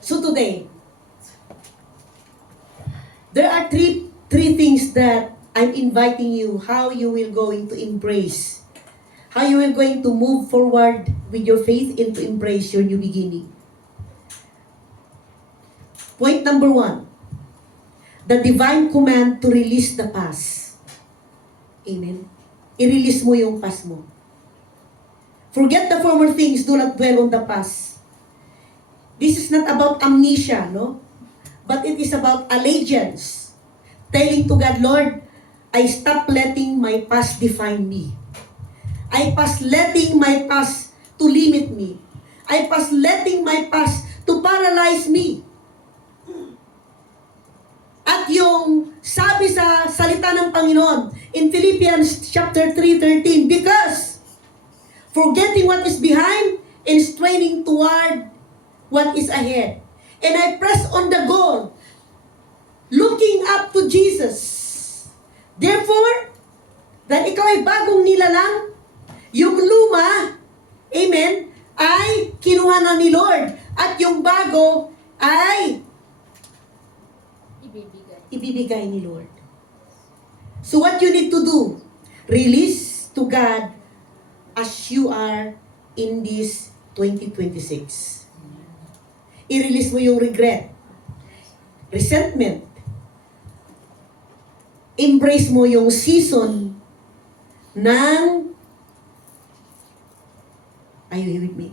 So today, there are three things that I'm inviting you, how you will going to embrace, how you will going to move forward with your faith and to embrace your new beginning. Point number 1, the divine command to release the past. Amen. I-release mo yung past mo. Forget the former things, do not dwell on the past. This is not about amnesia, no? But it is about allegiance. Telling to God, Lord, I stop letting my past define me. I pass letting my past to limit me. I pass letting my past to paralyze me. At yung sabi sa salita ng Panginoon in Philippians chapter 3:13, because forgetting what is behind and straining toward what is ahead. And I press on the goal, looking up to Jesus. Therefore, dahil ikaw ay bagong nilalang, yung luma, amen, ay kinuha na ni Lord. At yung bago ay ibibigay ni Lord. So what you need to do, release to God as you are in this 2026. I-release mo yung regret, resentment. Embrace mo yung season ng, are you with me?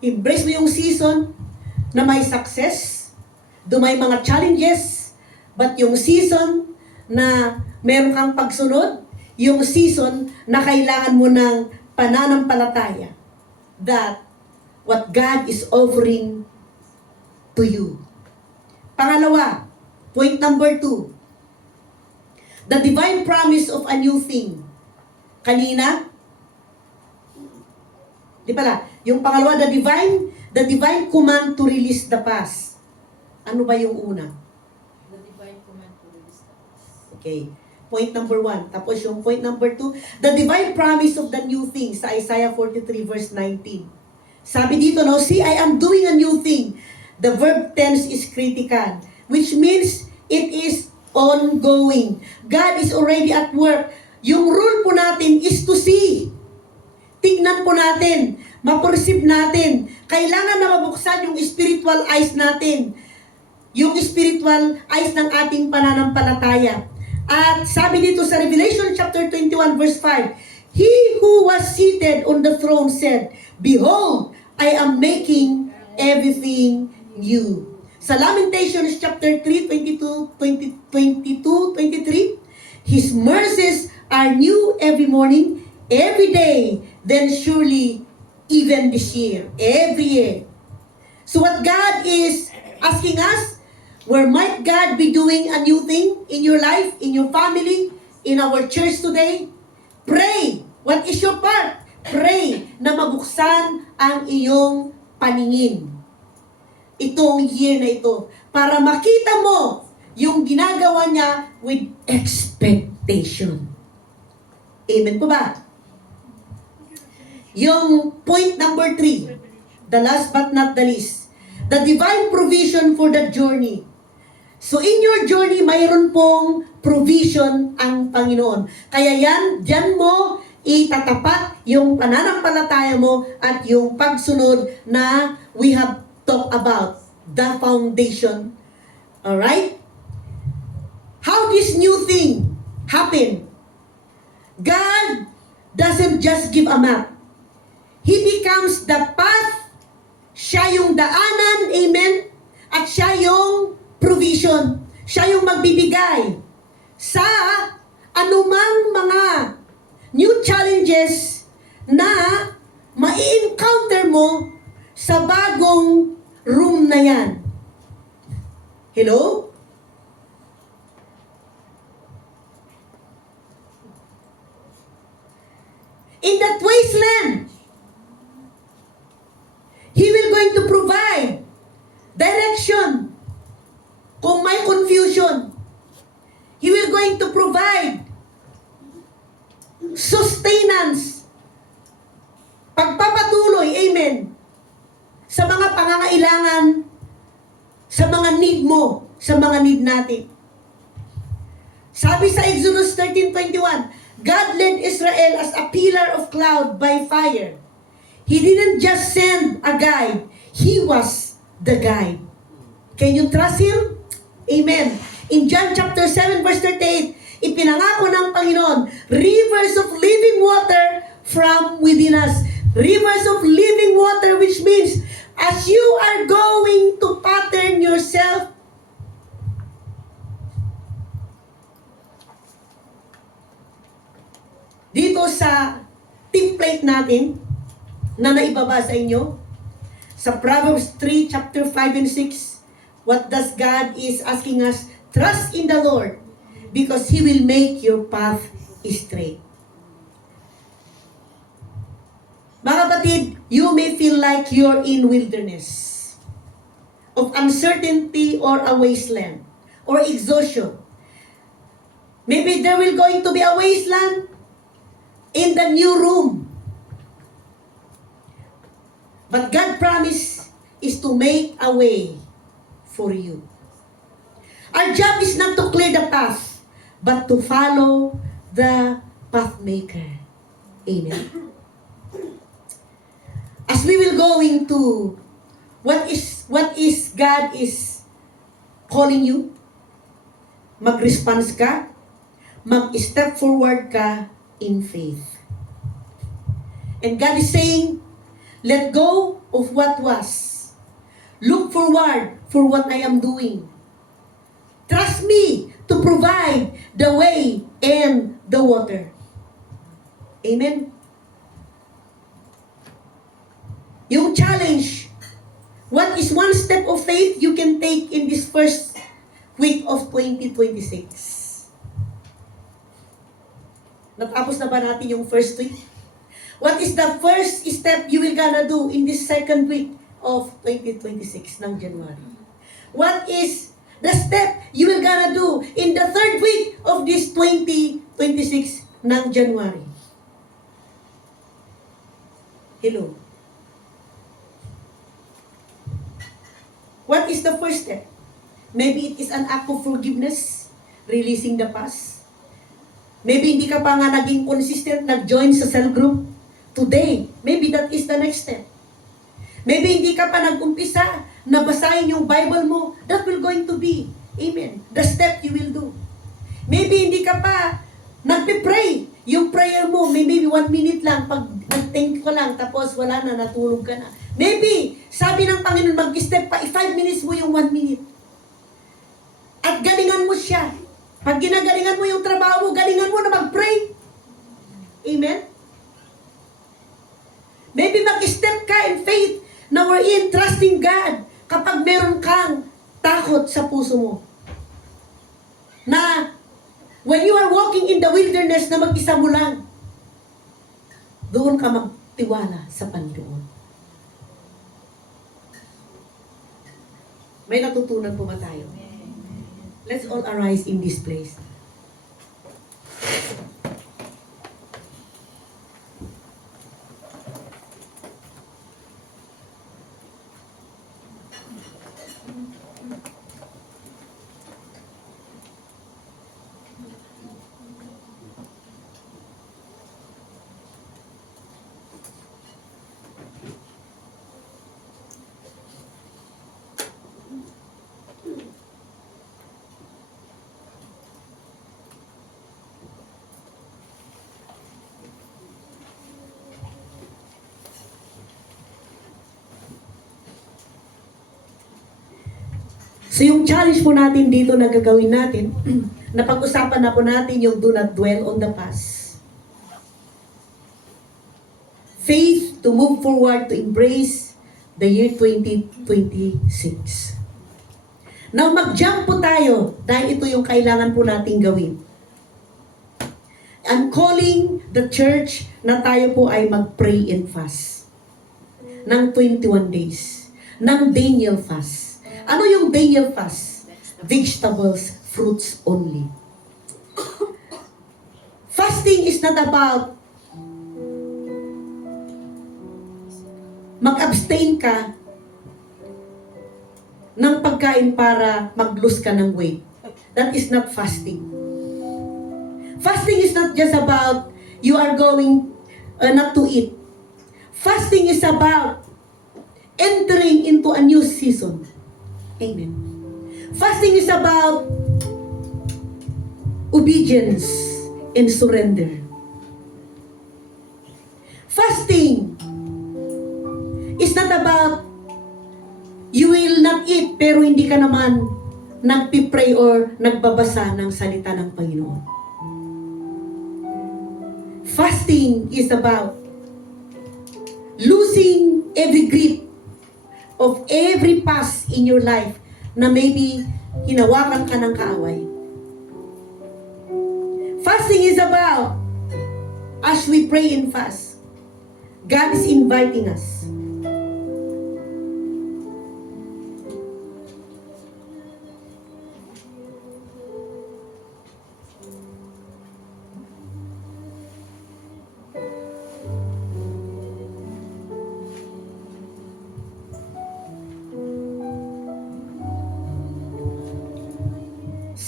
Embrace mo yung season na may success, do may mga challenges, but yung season na meron kang pagsunod, yung season na kailangan mo ng pananampalataya, that what God is offering to you. Pangalawa, point number 2, the divine promise of a new thing. Kanina, di pala, yung pangalawa, the divine command to release the past. Ano ba yung una? The divine command to release the past. Okay. Point number 1. Tapos yung point number 2, the divine promise of the new thing sa Isaiah 43 verse 19. Sabi dito, no, see, I am doing a new thing. The verb tense is critical, which means it is ongoing. God is already at work. Yung rule po natin is to see. Tignan po natin, ma-perceive natin. Kailangan na mabuksan yung spiritual eyes natin. Yung spiritual eyes ng ating pananampalataya. At sabi dito sa Revelation chapter 21 verse 5, He who was seated on the throne said, Behold, I am making everything new. Sa Lamentations chapter 3, 23, His mercies are new every morning, every day, then surely even this year, every year. So what God is asking us, where might God be doing a new thing in your life, in your family, in our church today? Pray. What is your part? Pray na mabuksan ang iyong paningin itong year na ito para makita mo yung ginagawa niya with expectation. Amen po ba? Yung point number 3, the last but not the least, the divine provision for the journey. So in your journey, mayroon pong provision ang Panginoon. Kaya dyan mo itatapat yung pananampalataya mo at yung pagsunod na we have talked about, the foundation. Alright? How this new thing happen? God doesn't just give a map. He becomes the path. Siya yung daanan, amen? At siya yung provision. Siya yung magbibigay sa anumang mga new challenges na mai-encounter mo sa bagong room na yan. Hello? In that wasteland, He will going to provide direction. Kung may confusion, He will going to provide sustenance. Pagpapatuloy, amen, sa mga pangangailangan, sa mga need mo, sa mga need natin. Sabi sa Exodus 13:21, God led Israel as a pillar of cloud by fire. He didn't just send a guide, He was the guide. Can you trust Him? Amen. In John chapter 7 verse 38, ipinangako ng Panginoon, rivers of living water from within us. Rivers of living water, which means, as you are going to pattern yourself, dito sa template natin, na naibaba sa inyo, sa Proverbs 3, chapter 5 and 6, what does God is asking us? Trust in the Lord, because He will make your path straight. Mga kapatid, you may feel like you're in wilderness of uncertainty or a wasteland or exhaustion. Maybe there will going to be a wasteland in the new room. But God promised is to make a way for you. Our job is not to clear the path, but to follow the pathmaker. Amen. As we will go into what is God is calling you, mag-response ka, mag-step forward ka in faith. And God is saying, let go of what was. Look forward for what I am doing. Trust me to provide the way and the water. Amen. Yung challenge, what is one step of faith you can take in this first week of 2026? Natapos na ba natin yung first week? What is the first step you will gonna do in this second week of 2026 ng January? What is the step you will gonna do in the third week of this 2026 ng January? Hello? What is the first step? Maybe it is an act of forgiveness, releasing the past. Maybe hindi ka pa nga naging consistent, nag-join sa cell group. Today, maybe that is the next step. Maybe hindi ka pa nag-umpisa na basahin yung Bible mo. That will going to be, amen, the step you will do. Maybe hindi ka pa nagpe-pray. Yung prayer mo, maybe 1 minute lang, pag nag-thank ko lang, tapos wala na, natulog ka na. Maybe, sabi ng Panginoon, mag-step pa, 5 minutes mo yung 1 minute. At galingan mo siya. Pag ginagalingan mo yung trabaho mo, galingan mo na mag-pray. Amen? Maybe mag-step ka in faith na we're in trusting God kapag meron kang takot sa puso mo. Na when you are walking in the wilderness na mag-isa mo lang, doon ka magtiwala sa Panginoon. May natutunan po ba tayo? Let's all arise in this place. So yung challenge po natin dito na gagawin natin, napag-usapan na po natin yung do not dwell on the past. Faith to move forward to embrace the year 2026. Now mag-jump po tayo dahil ito yung kailangan po nating gawin. I'm calling the church na tayo po ay mag-pray and fast ng 21 days, ng Daniel fast. Ano yung Daniel fast? Vegetables, fruits only. Fasting is not about mag-abstain ka ng pagkain para mag-lose ka ng weight. That is not fasting. Fasting is not just about you are going not to eat. Fasting is about entering into a new season. Amen. Fasting is about obedience and surrender. Fasting is not about you will not eat pero hindi ka naman nagpipray or nagbabasa ng salita ng Panginoon. Fasting is about losing every grip of every past in your life na maybe hinawakan ka ng kaaway. Fasting is about, as we pray and fast, God is inviting us.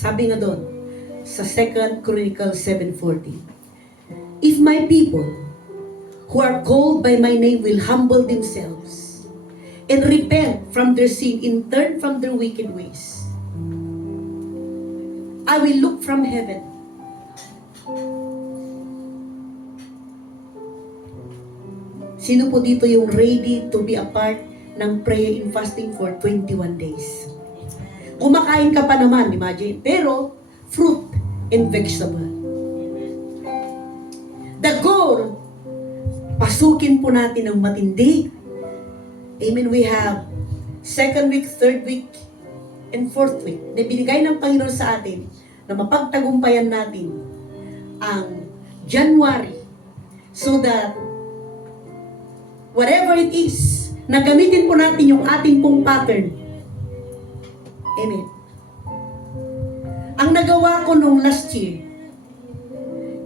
Sabi nga doon, sa 2 Chronicles 7:14, if my people who are called by my name will humble themselves and repent from their sin and turn from their wicked ways, I will look from heaven. Sino po dito yung ready to be a part ng prayer and fasting for 21 days? Kumakain ka pa naman, imagine, pero fruit and vegetable. The goal, pasukin po natin ng matindi. Amen. We have 2nd week, 3rd week, and 4th week na binigay ng Panginoon sa atin na mapagtagumpayan natin ang January so that whatever it is, na gamitin po natin yung ating pong pattern. Amen. Ang nagawa ko nung last year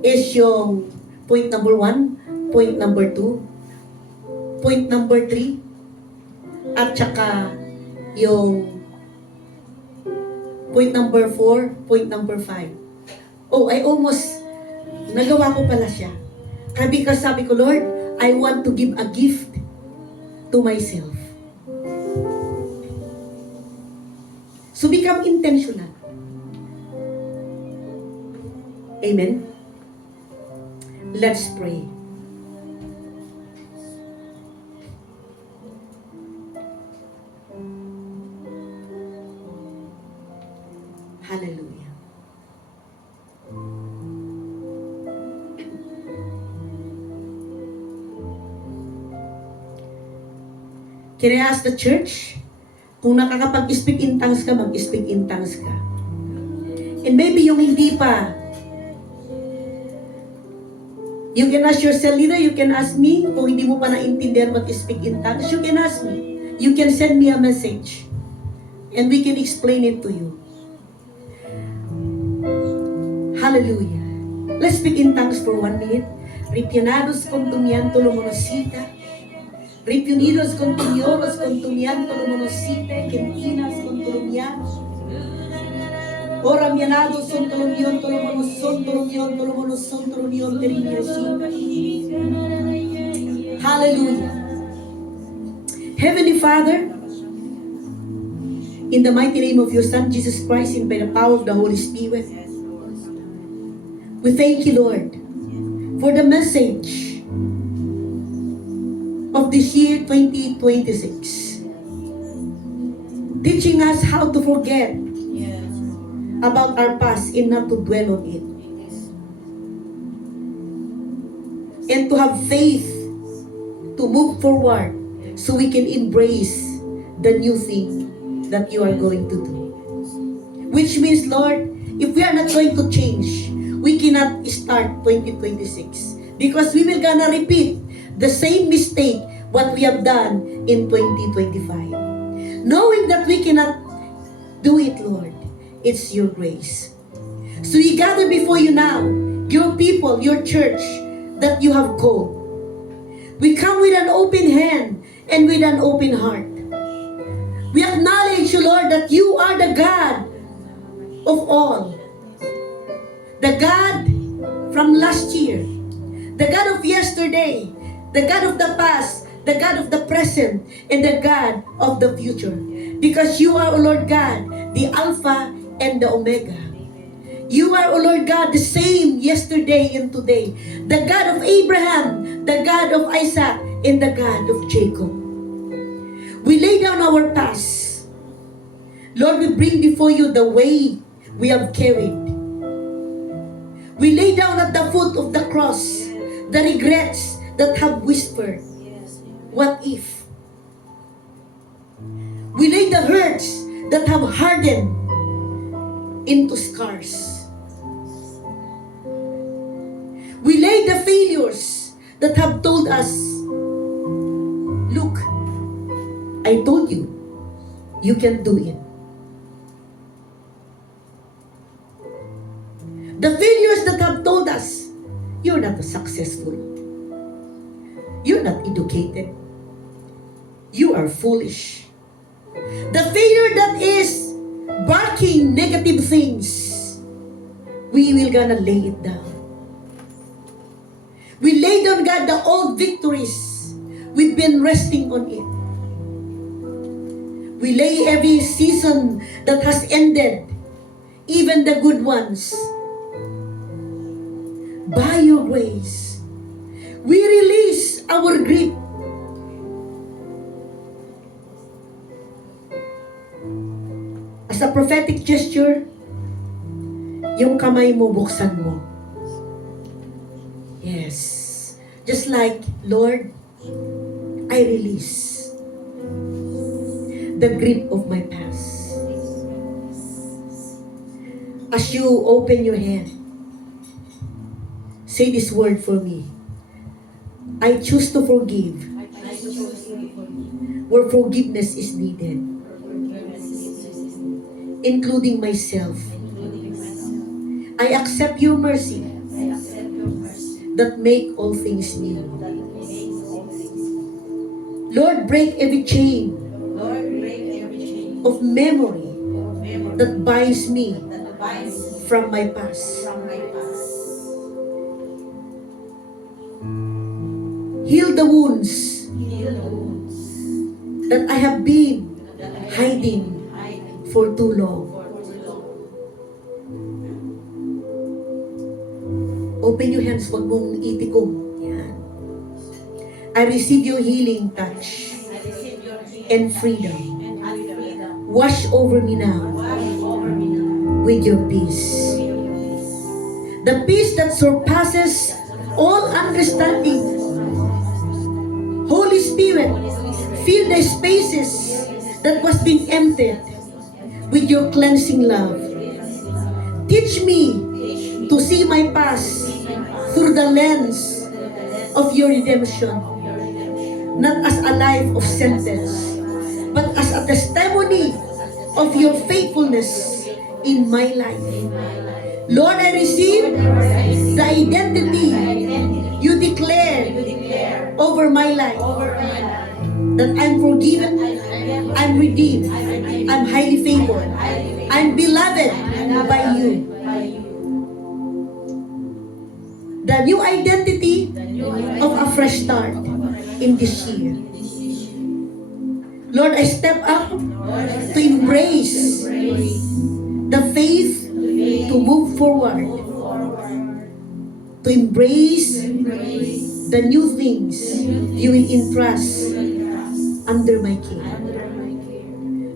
is yung point number 1, point number 2, point number 3, at saka yung point number 4, point number 5. Oh, I almost nagawa ko pala siya. Because sabi ko, Lord, I want to give a gift to myself. So become intentional. Amen. Let's pray. Hallelujah. Can I ask the church, kung nakakapag-speak in tongues ka, mag-speak in tongues ka. And maybe yung hindi pa, you can ask yourself, leader, you can ask me, kung hindi mo pa naintindihan mag-speak in tongues, you can ask me. You can send me a message. And we can explain it to you. Hallelujah. Let's speak in tongues for 1 minute. Ripianados contumianto lumonosita. Ripiunidos contumioros contumianto lumonosita. Quentinas contumianos. Ora mianados son tolumion tolumonos son tolumion tolumonos son tolumion terimiosita. Hallelujah. Heavenly Father, in the mighty name of your Son, Jesus Christ, and by the power of the Holy Spirit, we thank you, Lord, for the message of this year 2026. Teaching us how to forget about our past and not to dwell on it. And to have faith to move forward so we can embrace the new thing that you are going to do. Which means, Lord, if we are not going to change, we cannot start 2026 because we will gonna repeat the same mistake what we have done in 2025. Knowing that we cannot do it, Lord, it's your grace. So we gather before you now, your people, your church that you have called. We come with an open hand and with an open heart. We acknowledge you, Lord, that you are the God of all. The God from last year, the God of yesterday, the God of the past, the God of the present, and the God of the future. Because you are, O Lord God, the Alpha and the Omega. You are, O Lord God, the same yesterday and today. The God of Abraham, the God of Isaac, and the God of Jacob. We lay down our past. Lord, we bring before you the way we have carried. We lay down at the foot of the cross the regrets that have whispered, what if? We lay the hurts that have hardened into scars. We lay the failures that have told us, look, I told you, you can do it. The failures that have told us, you're not successful. You're not educated. You are foolish. The failure that is barking negative things we will gonna lay it down. We lay down, God, the old victories. We've been resting on it. We lay every season that has ended, even the good ones. By your grace, we release our grip. As a prophetic gesture, yung kamay mo, buksan mo. Yes. Just like, Lord, I release the grip of my past. As you open your hand, say this word for me. I choose to forgive where forgiveness is needed, including myself. I accept your mercy that make all things new. Lord, break every chain of memory that binds me from my past. Heal the wounds that I have been hiding for too long. Open your hands, wag mong itikong. Yan. I receive your healing touch and freedom. Wash over me now with your peace. The peace that surpasses all understanding. Holy Spirit, fill the spaces that was being emptied with your cleansing love. Teach me to see my past through the lens of your redemption, not as a life of sentence, but as a testimony of your faithfulness in my life. Lord, I receive the identity you declare over my life, that I'm forgiven, I'm redeemed, I'm highly favored, I'm beloved by you. The new identity of a fresh start in this year. Lord, I step up to embrace the faith to move forward, to embrace the new things you will entrust under my care.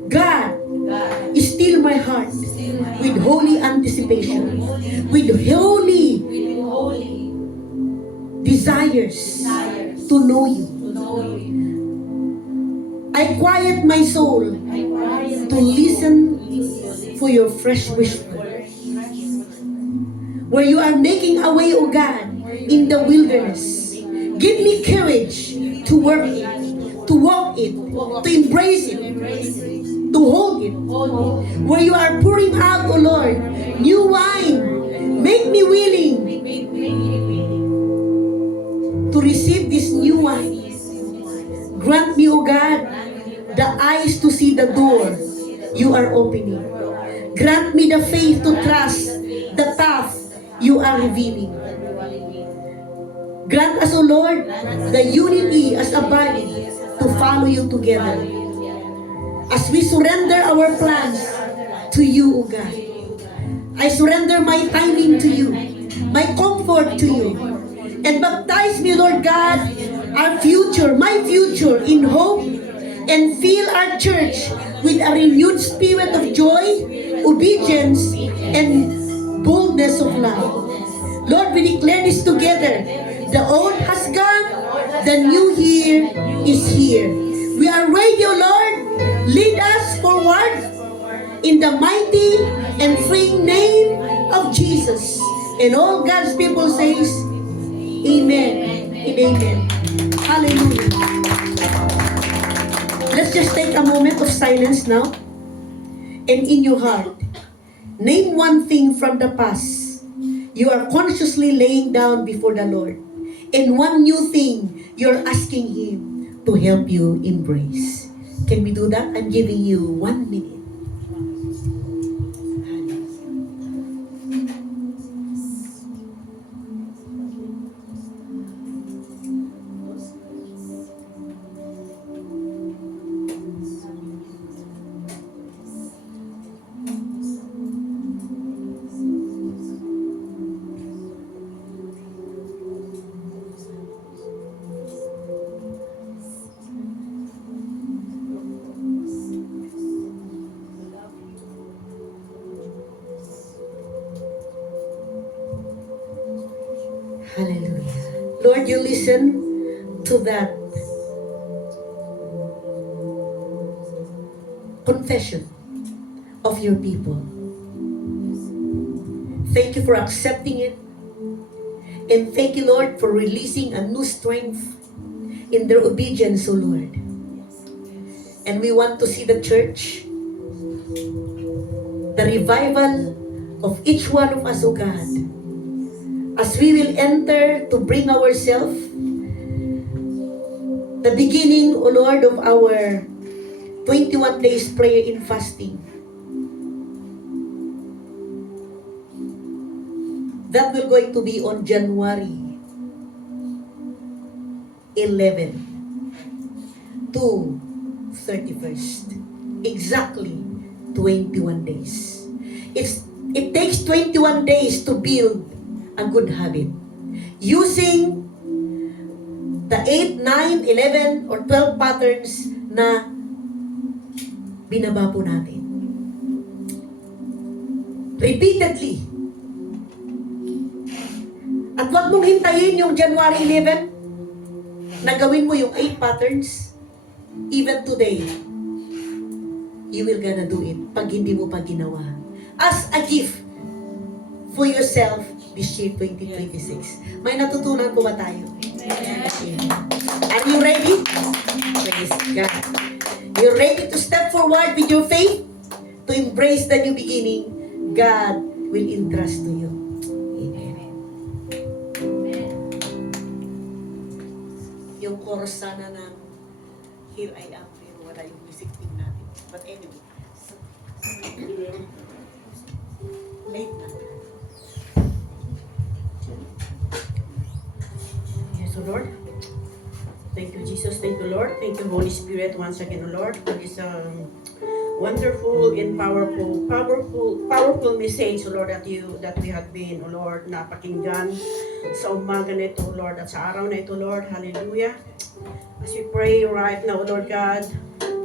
God, still my heart with holy anticipation, with holy desires to know you. I quiet my soul to listen for your fresh whisper. Where you are making a way, O God, in the wilderness. Give me courage to work it, to walk it, to embrace it, to hold it. Where you are pouring out, O Lord, new wine, make me willing to receive this new wine. Grant me, O God, the eyes to see the door you are opening. Grant me the faith to trust the path you are revealing. Grant us, O Lord, the unity as a body to follow you together. As we surrender our plans to you, O God. I surrender my timing to you, my comfort to you. And baptize me, Lord God, our future, my future in hope, and fill our church with a renewed spirit of joy, obedience, and boldness of love. Lord, we declare this together. The old has gone, the new here is here. We are ready, O Lord. Lead us forward in the mighty and freeing name of Jesus. And all God's people says, Amen and amen. Hallelujah. Let's just take a moment of silence now. And in your heart, name one thing from the past you are consciously laying down before the Lord. And one new thing you're asking Him to help you embrace. Can we do that? I'm giving you 1 minute. Hallelujah. Lord, you listen to that confession of your people. Thank you for accepting it. And thank you, Lord, for releasing a new strength in their obedience, O Lord. And we want to see the church, the revival of each one of us, O God, as we will enter to bring ourselves the beginning, O Lord, of our 21 days prayer in fasting. That will going to be on January 11 to 31st. Exactly 21 days. It takes 21 days to build a good habit. Using the 8, 9, 11, or 12 patterns na binaba po natin. Repeatedly. At wag mong hintayin yung January 11 na gawin mo yung 8 patterns. Even today, you will gonna do it pag hindi mo pa ginawa. As a gift for yourself this year 2026. May natutunan po ba tayo? Amen. Are you ready? Praise God. You're ready to step forward with your faith to embrace the new beginning God will entrust to you. Amen. Yung chorus sana ng Here I Am, pero wala yung music team natin. But anyway, late na. Yes, O Lord. Thank you, Jesus. Thank you, Lord. Thank you, Holy Spirit, once again, O Lord, for this wonderful and powerful message, O Lord, that we have been, O Lord, napakinggan sa umaga na ito, O Lord, at sa araw na ito, Lord. Hallelujah. As we pray right now, O Lord God,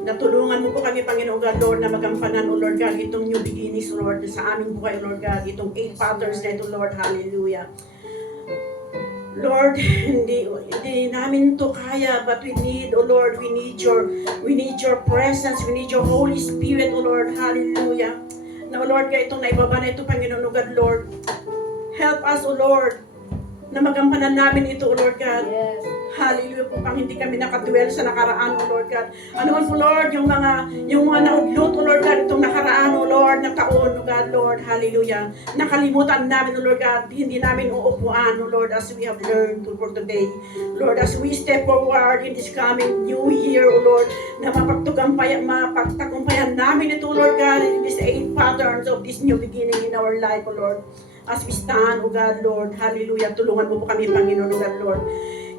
natulungan mo po kami, Panginoon God, Lord, na magampanan, O Lord God, itong new beginnings, O Lord, sa aming buhay, O Lord God, itong 8 patterns na ito, Lord. Hallelujah. Lord, hindi namin to kaya, but we need, oh Lord, we need your presence, we need your Holy Spirit, oh Lord, hallelujah. Na, oh Lord, kaya itong naibaba na ito, Panginoon God, Lord, help us, oh Lord, na magampanan namin ito, oh Lord God. Yes. Hallelujah po, pang hindi kami nakadwell sa nakaraan, O Lord God. Ano man po, Lord, yung mga naudlot, O Lord God, itong nakaraan, O Lord, na taon, O God, Lord, hallelujah. Nakalimutan namin, O Lord God, hindi namin uupuan, O Lord, as we have learned for today. Lord, as we step forward in this coming new year, O Lord, na mapagtagumpayan namin ito, O Lord God, in these 8 patterns of this new beginning in our life, O Lord. As we stand, O God, Lord, hallelujah, tulungan mo po kami, Panginoon, O God, Lord.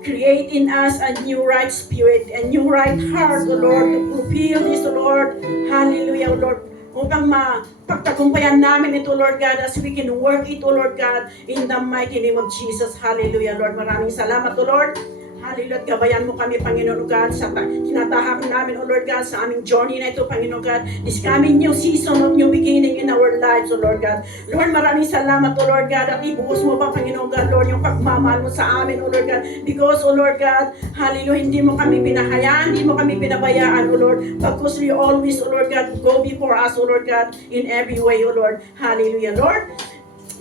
Create in us a new right spirit, a new right heart, O Lord, to fulfill this, O Lord. Hallelujah, O Lord. Upang mapagtagumpayan namin ito, Lord God, as we can work it, O Lord God, in the mighty name of Jesus. Hallelujah, Lord. Maraming salamat, O Lord. Hallelujah. Gabayan mo kami, Panginoon God, sa tinatahak namin, O Lord God, sa aming journey na ito, Panginoon God. This coming new season of new beginning in our lives, O Lord God. Lord, maraming salamat, O Lord God, at ibuhos mo pa, Panginoon God, Lord, yung pagmamahal mo sa amin, O Lord God. Because, O Lord God, hallelujah, hindi mo kami pinahayaan, hindi mo kami pinabayaan, O Lord. Because you always, O Lord God, go before us, O Lord God, in every way, O Lord. Hallelujah, Lord.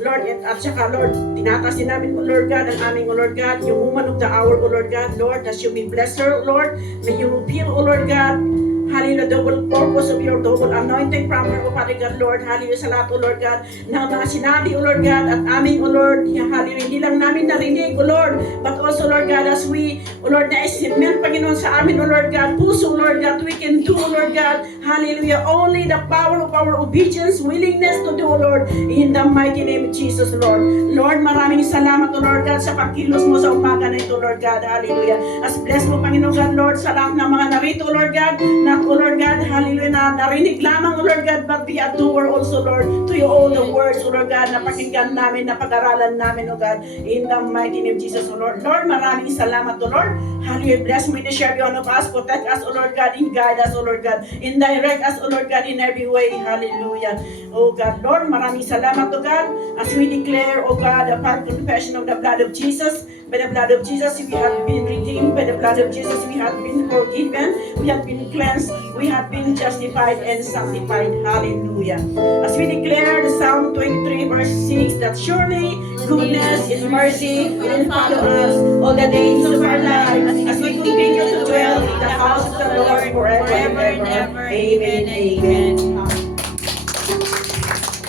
Lord, at saka, Lord, tinatas din namin, O Lord God, ang aming, O Lord God, yung woman of the hour, O Lord God, Lord, that you be blessed her, O Lord, may you reveal, O Lord God, hallelujah, double purpose of your double anointing from her, O Father God, Lord, hallelujah, sa lahat, O Lord God, na mga sinabi, O Lord God, at aming, O Lord, hallelujah, hindi lang namin narinig, O Lord, but also, Lord God, as we, O Lord, na-estimate, Panginoon, sa amin, O Lord God, puso, O Lord God, we can do, O Lord God, hallelujah, only the power of our obedience, willingness to do, O Lord, in the mighty name of Jesus, Lord. Lord, maraming salamat, O Lord God, sa pagkilos mo sa umaga na ito, Lord God, hallelujah. As bless mo, Panginoon God, Lord, sa lahat ng mga narito, Lord God, na not, O Lord God, hallelujah, na narinig lamang, O Lord God, but be a doer also, Lord, to your all the words, O Lord God, na pakinggan namin, na pag-aralan namin, O God, in the mighty name of Jesus, O Lord. Lord, maraming salamat, O Lord. Hallelujah, bless me to share one of us, protect us, O Lord God, and guide us, O Lord God, and direct us, O Lord God, in every way, hallelujah. O God, Lord, maraming salamat, O God, as we declare, O God, upon confession of the blood of Jesus. By the blood of Jesus, we have been redeemed. By the blood of Jesus, we have been forgiven. We have been cleansed. We have been justified and sanctified. Hallelujah. As we declare the Psalm 23 verse 6, that surely goodness and mercy will follow us all the days of our life as we continue to dwell in the house of the Lord forever and ever. Amen. Amen.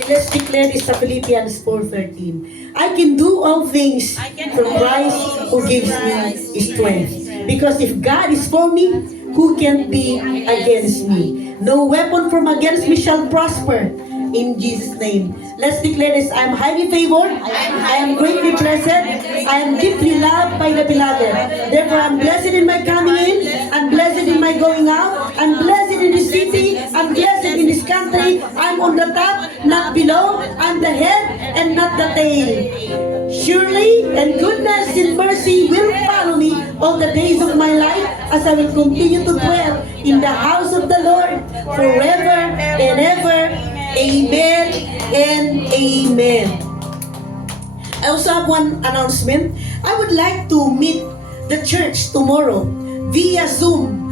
Let's declare this sa Philippians 4:13. I can do all things through Christ who gives me strength. Because if God is for me, who can be against me? No weapon from against me shall prosper. In Jesus' name. Let's declare this. I am highly favored. I am greatly blessed. I am deeply loved by the beloved. Therefore, I'm blessed in my coming in. I'm blessed in my going out. I'm blessed in this city. I'm blessed in this country. I'm on the top, not below. I'm the head and not the tail. Surely, and goodness and mercy will follow me all the days of my life as I will continue to dwell in the house of the Lord forever and ever. Amen and amen. I also have one announcement. I would like to meet the church tomorrow via Zoom.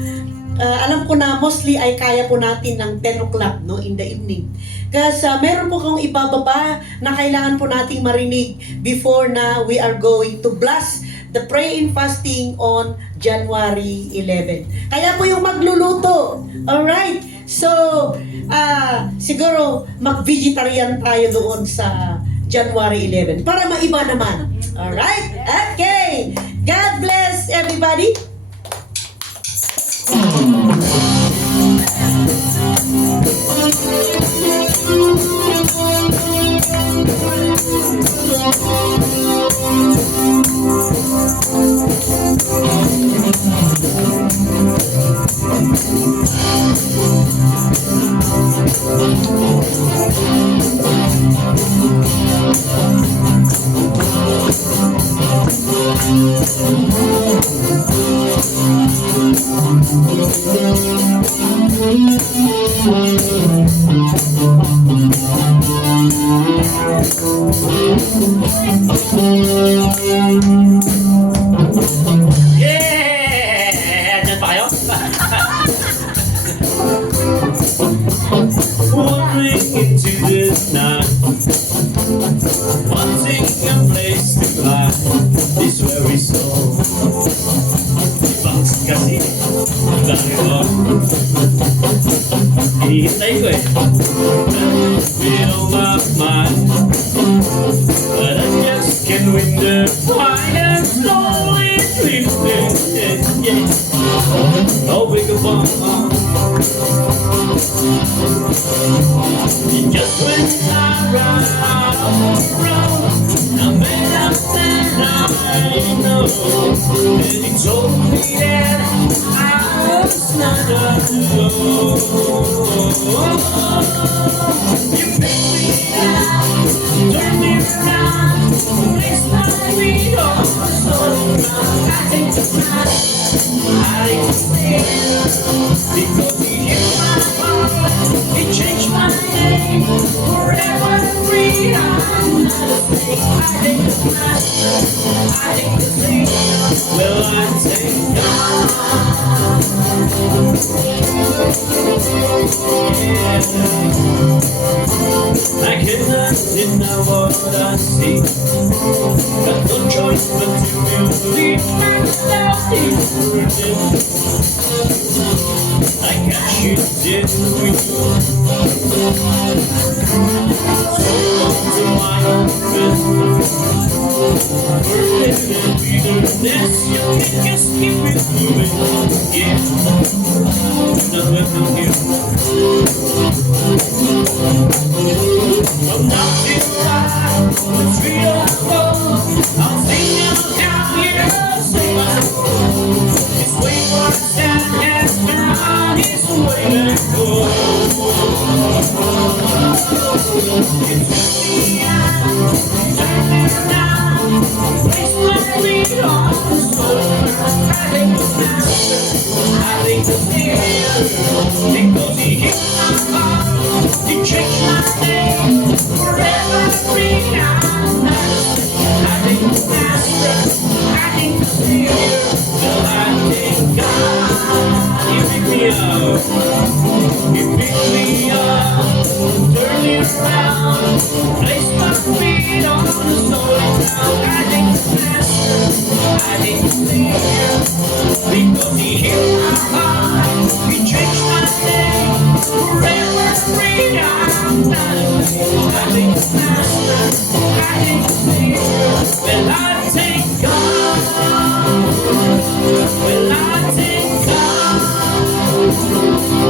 Alam ko na mostly ay kaya po natin ng 10 o'clock no, in the evening. Kasi meron po kong ibababa na kailangan po nating marinig before na we are going to blast the pray and fasting on January 11. Kaya po yung magluluto. Alright? So, siguro mag-vegetarian tayo doon sa January 11 para maiba naman. Alright? Okay. God bless everybody. Yeah! Diyan pa kayo? Wandering into the night, wanting a place to hide this very soul. Bakit kasi? Dahil ko hinihintay ko eh. Feel my mind, but I just can't win the fight and slowly drifting. Yeah. No bigger bomb. Just when I run, I made up that I know, and he told me that I was not alone. You picked me up, turned me around, placed my feet on the soul. I take the time, I take the stand, because he hit my heart, he changed my name, forever free. I'm not a snake. I take the time, I take the stand. Well, I take God. I cannot deny what I see. Got no choice but to believe and love is burning. I catch you dead with you. So long to my own business. Burning and bitterness, you can just keep it moving. Yeah, not welcome here. From now till right, the street of gold, I'll sing out down here, sing my soul. This way for a stand has been on his way.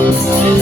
And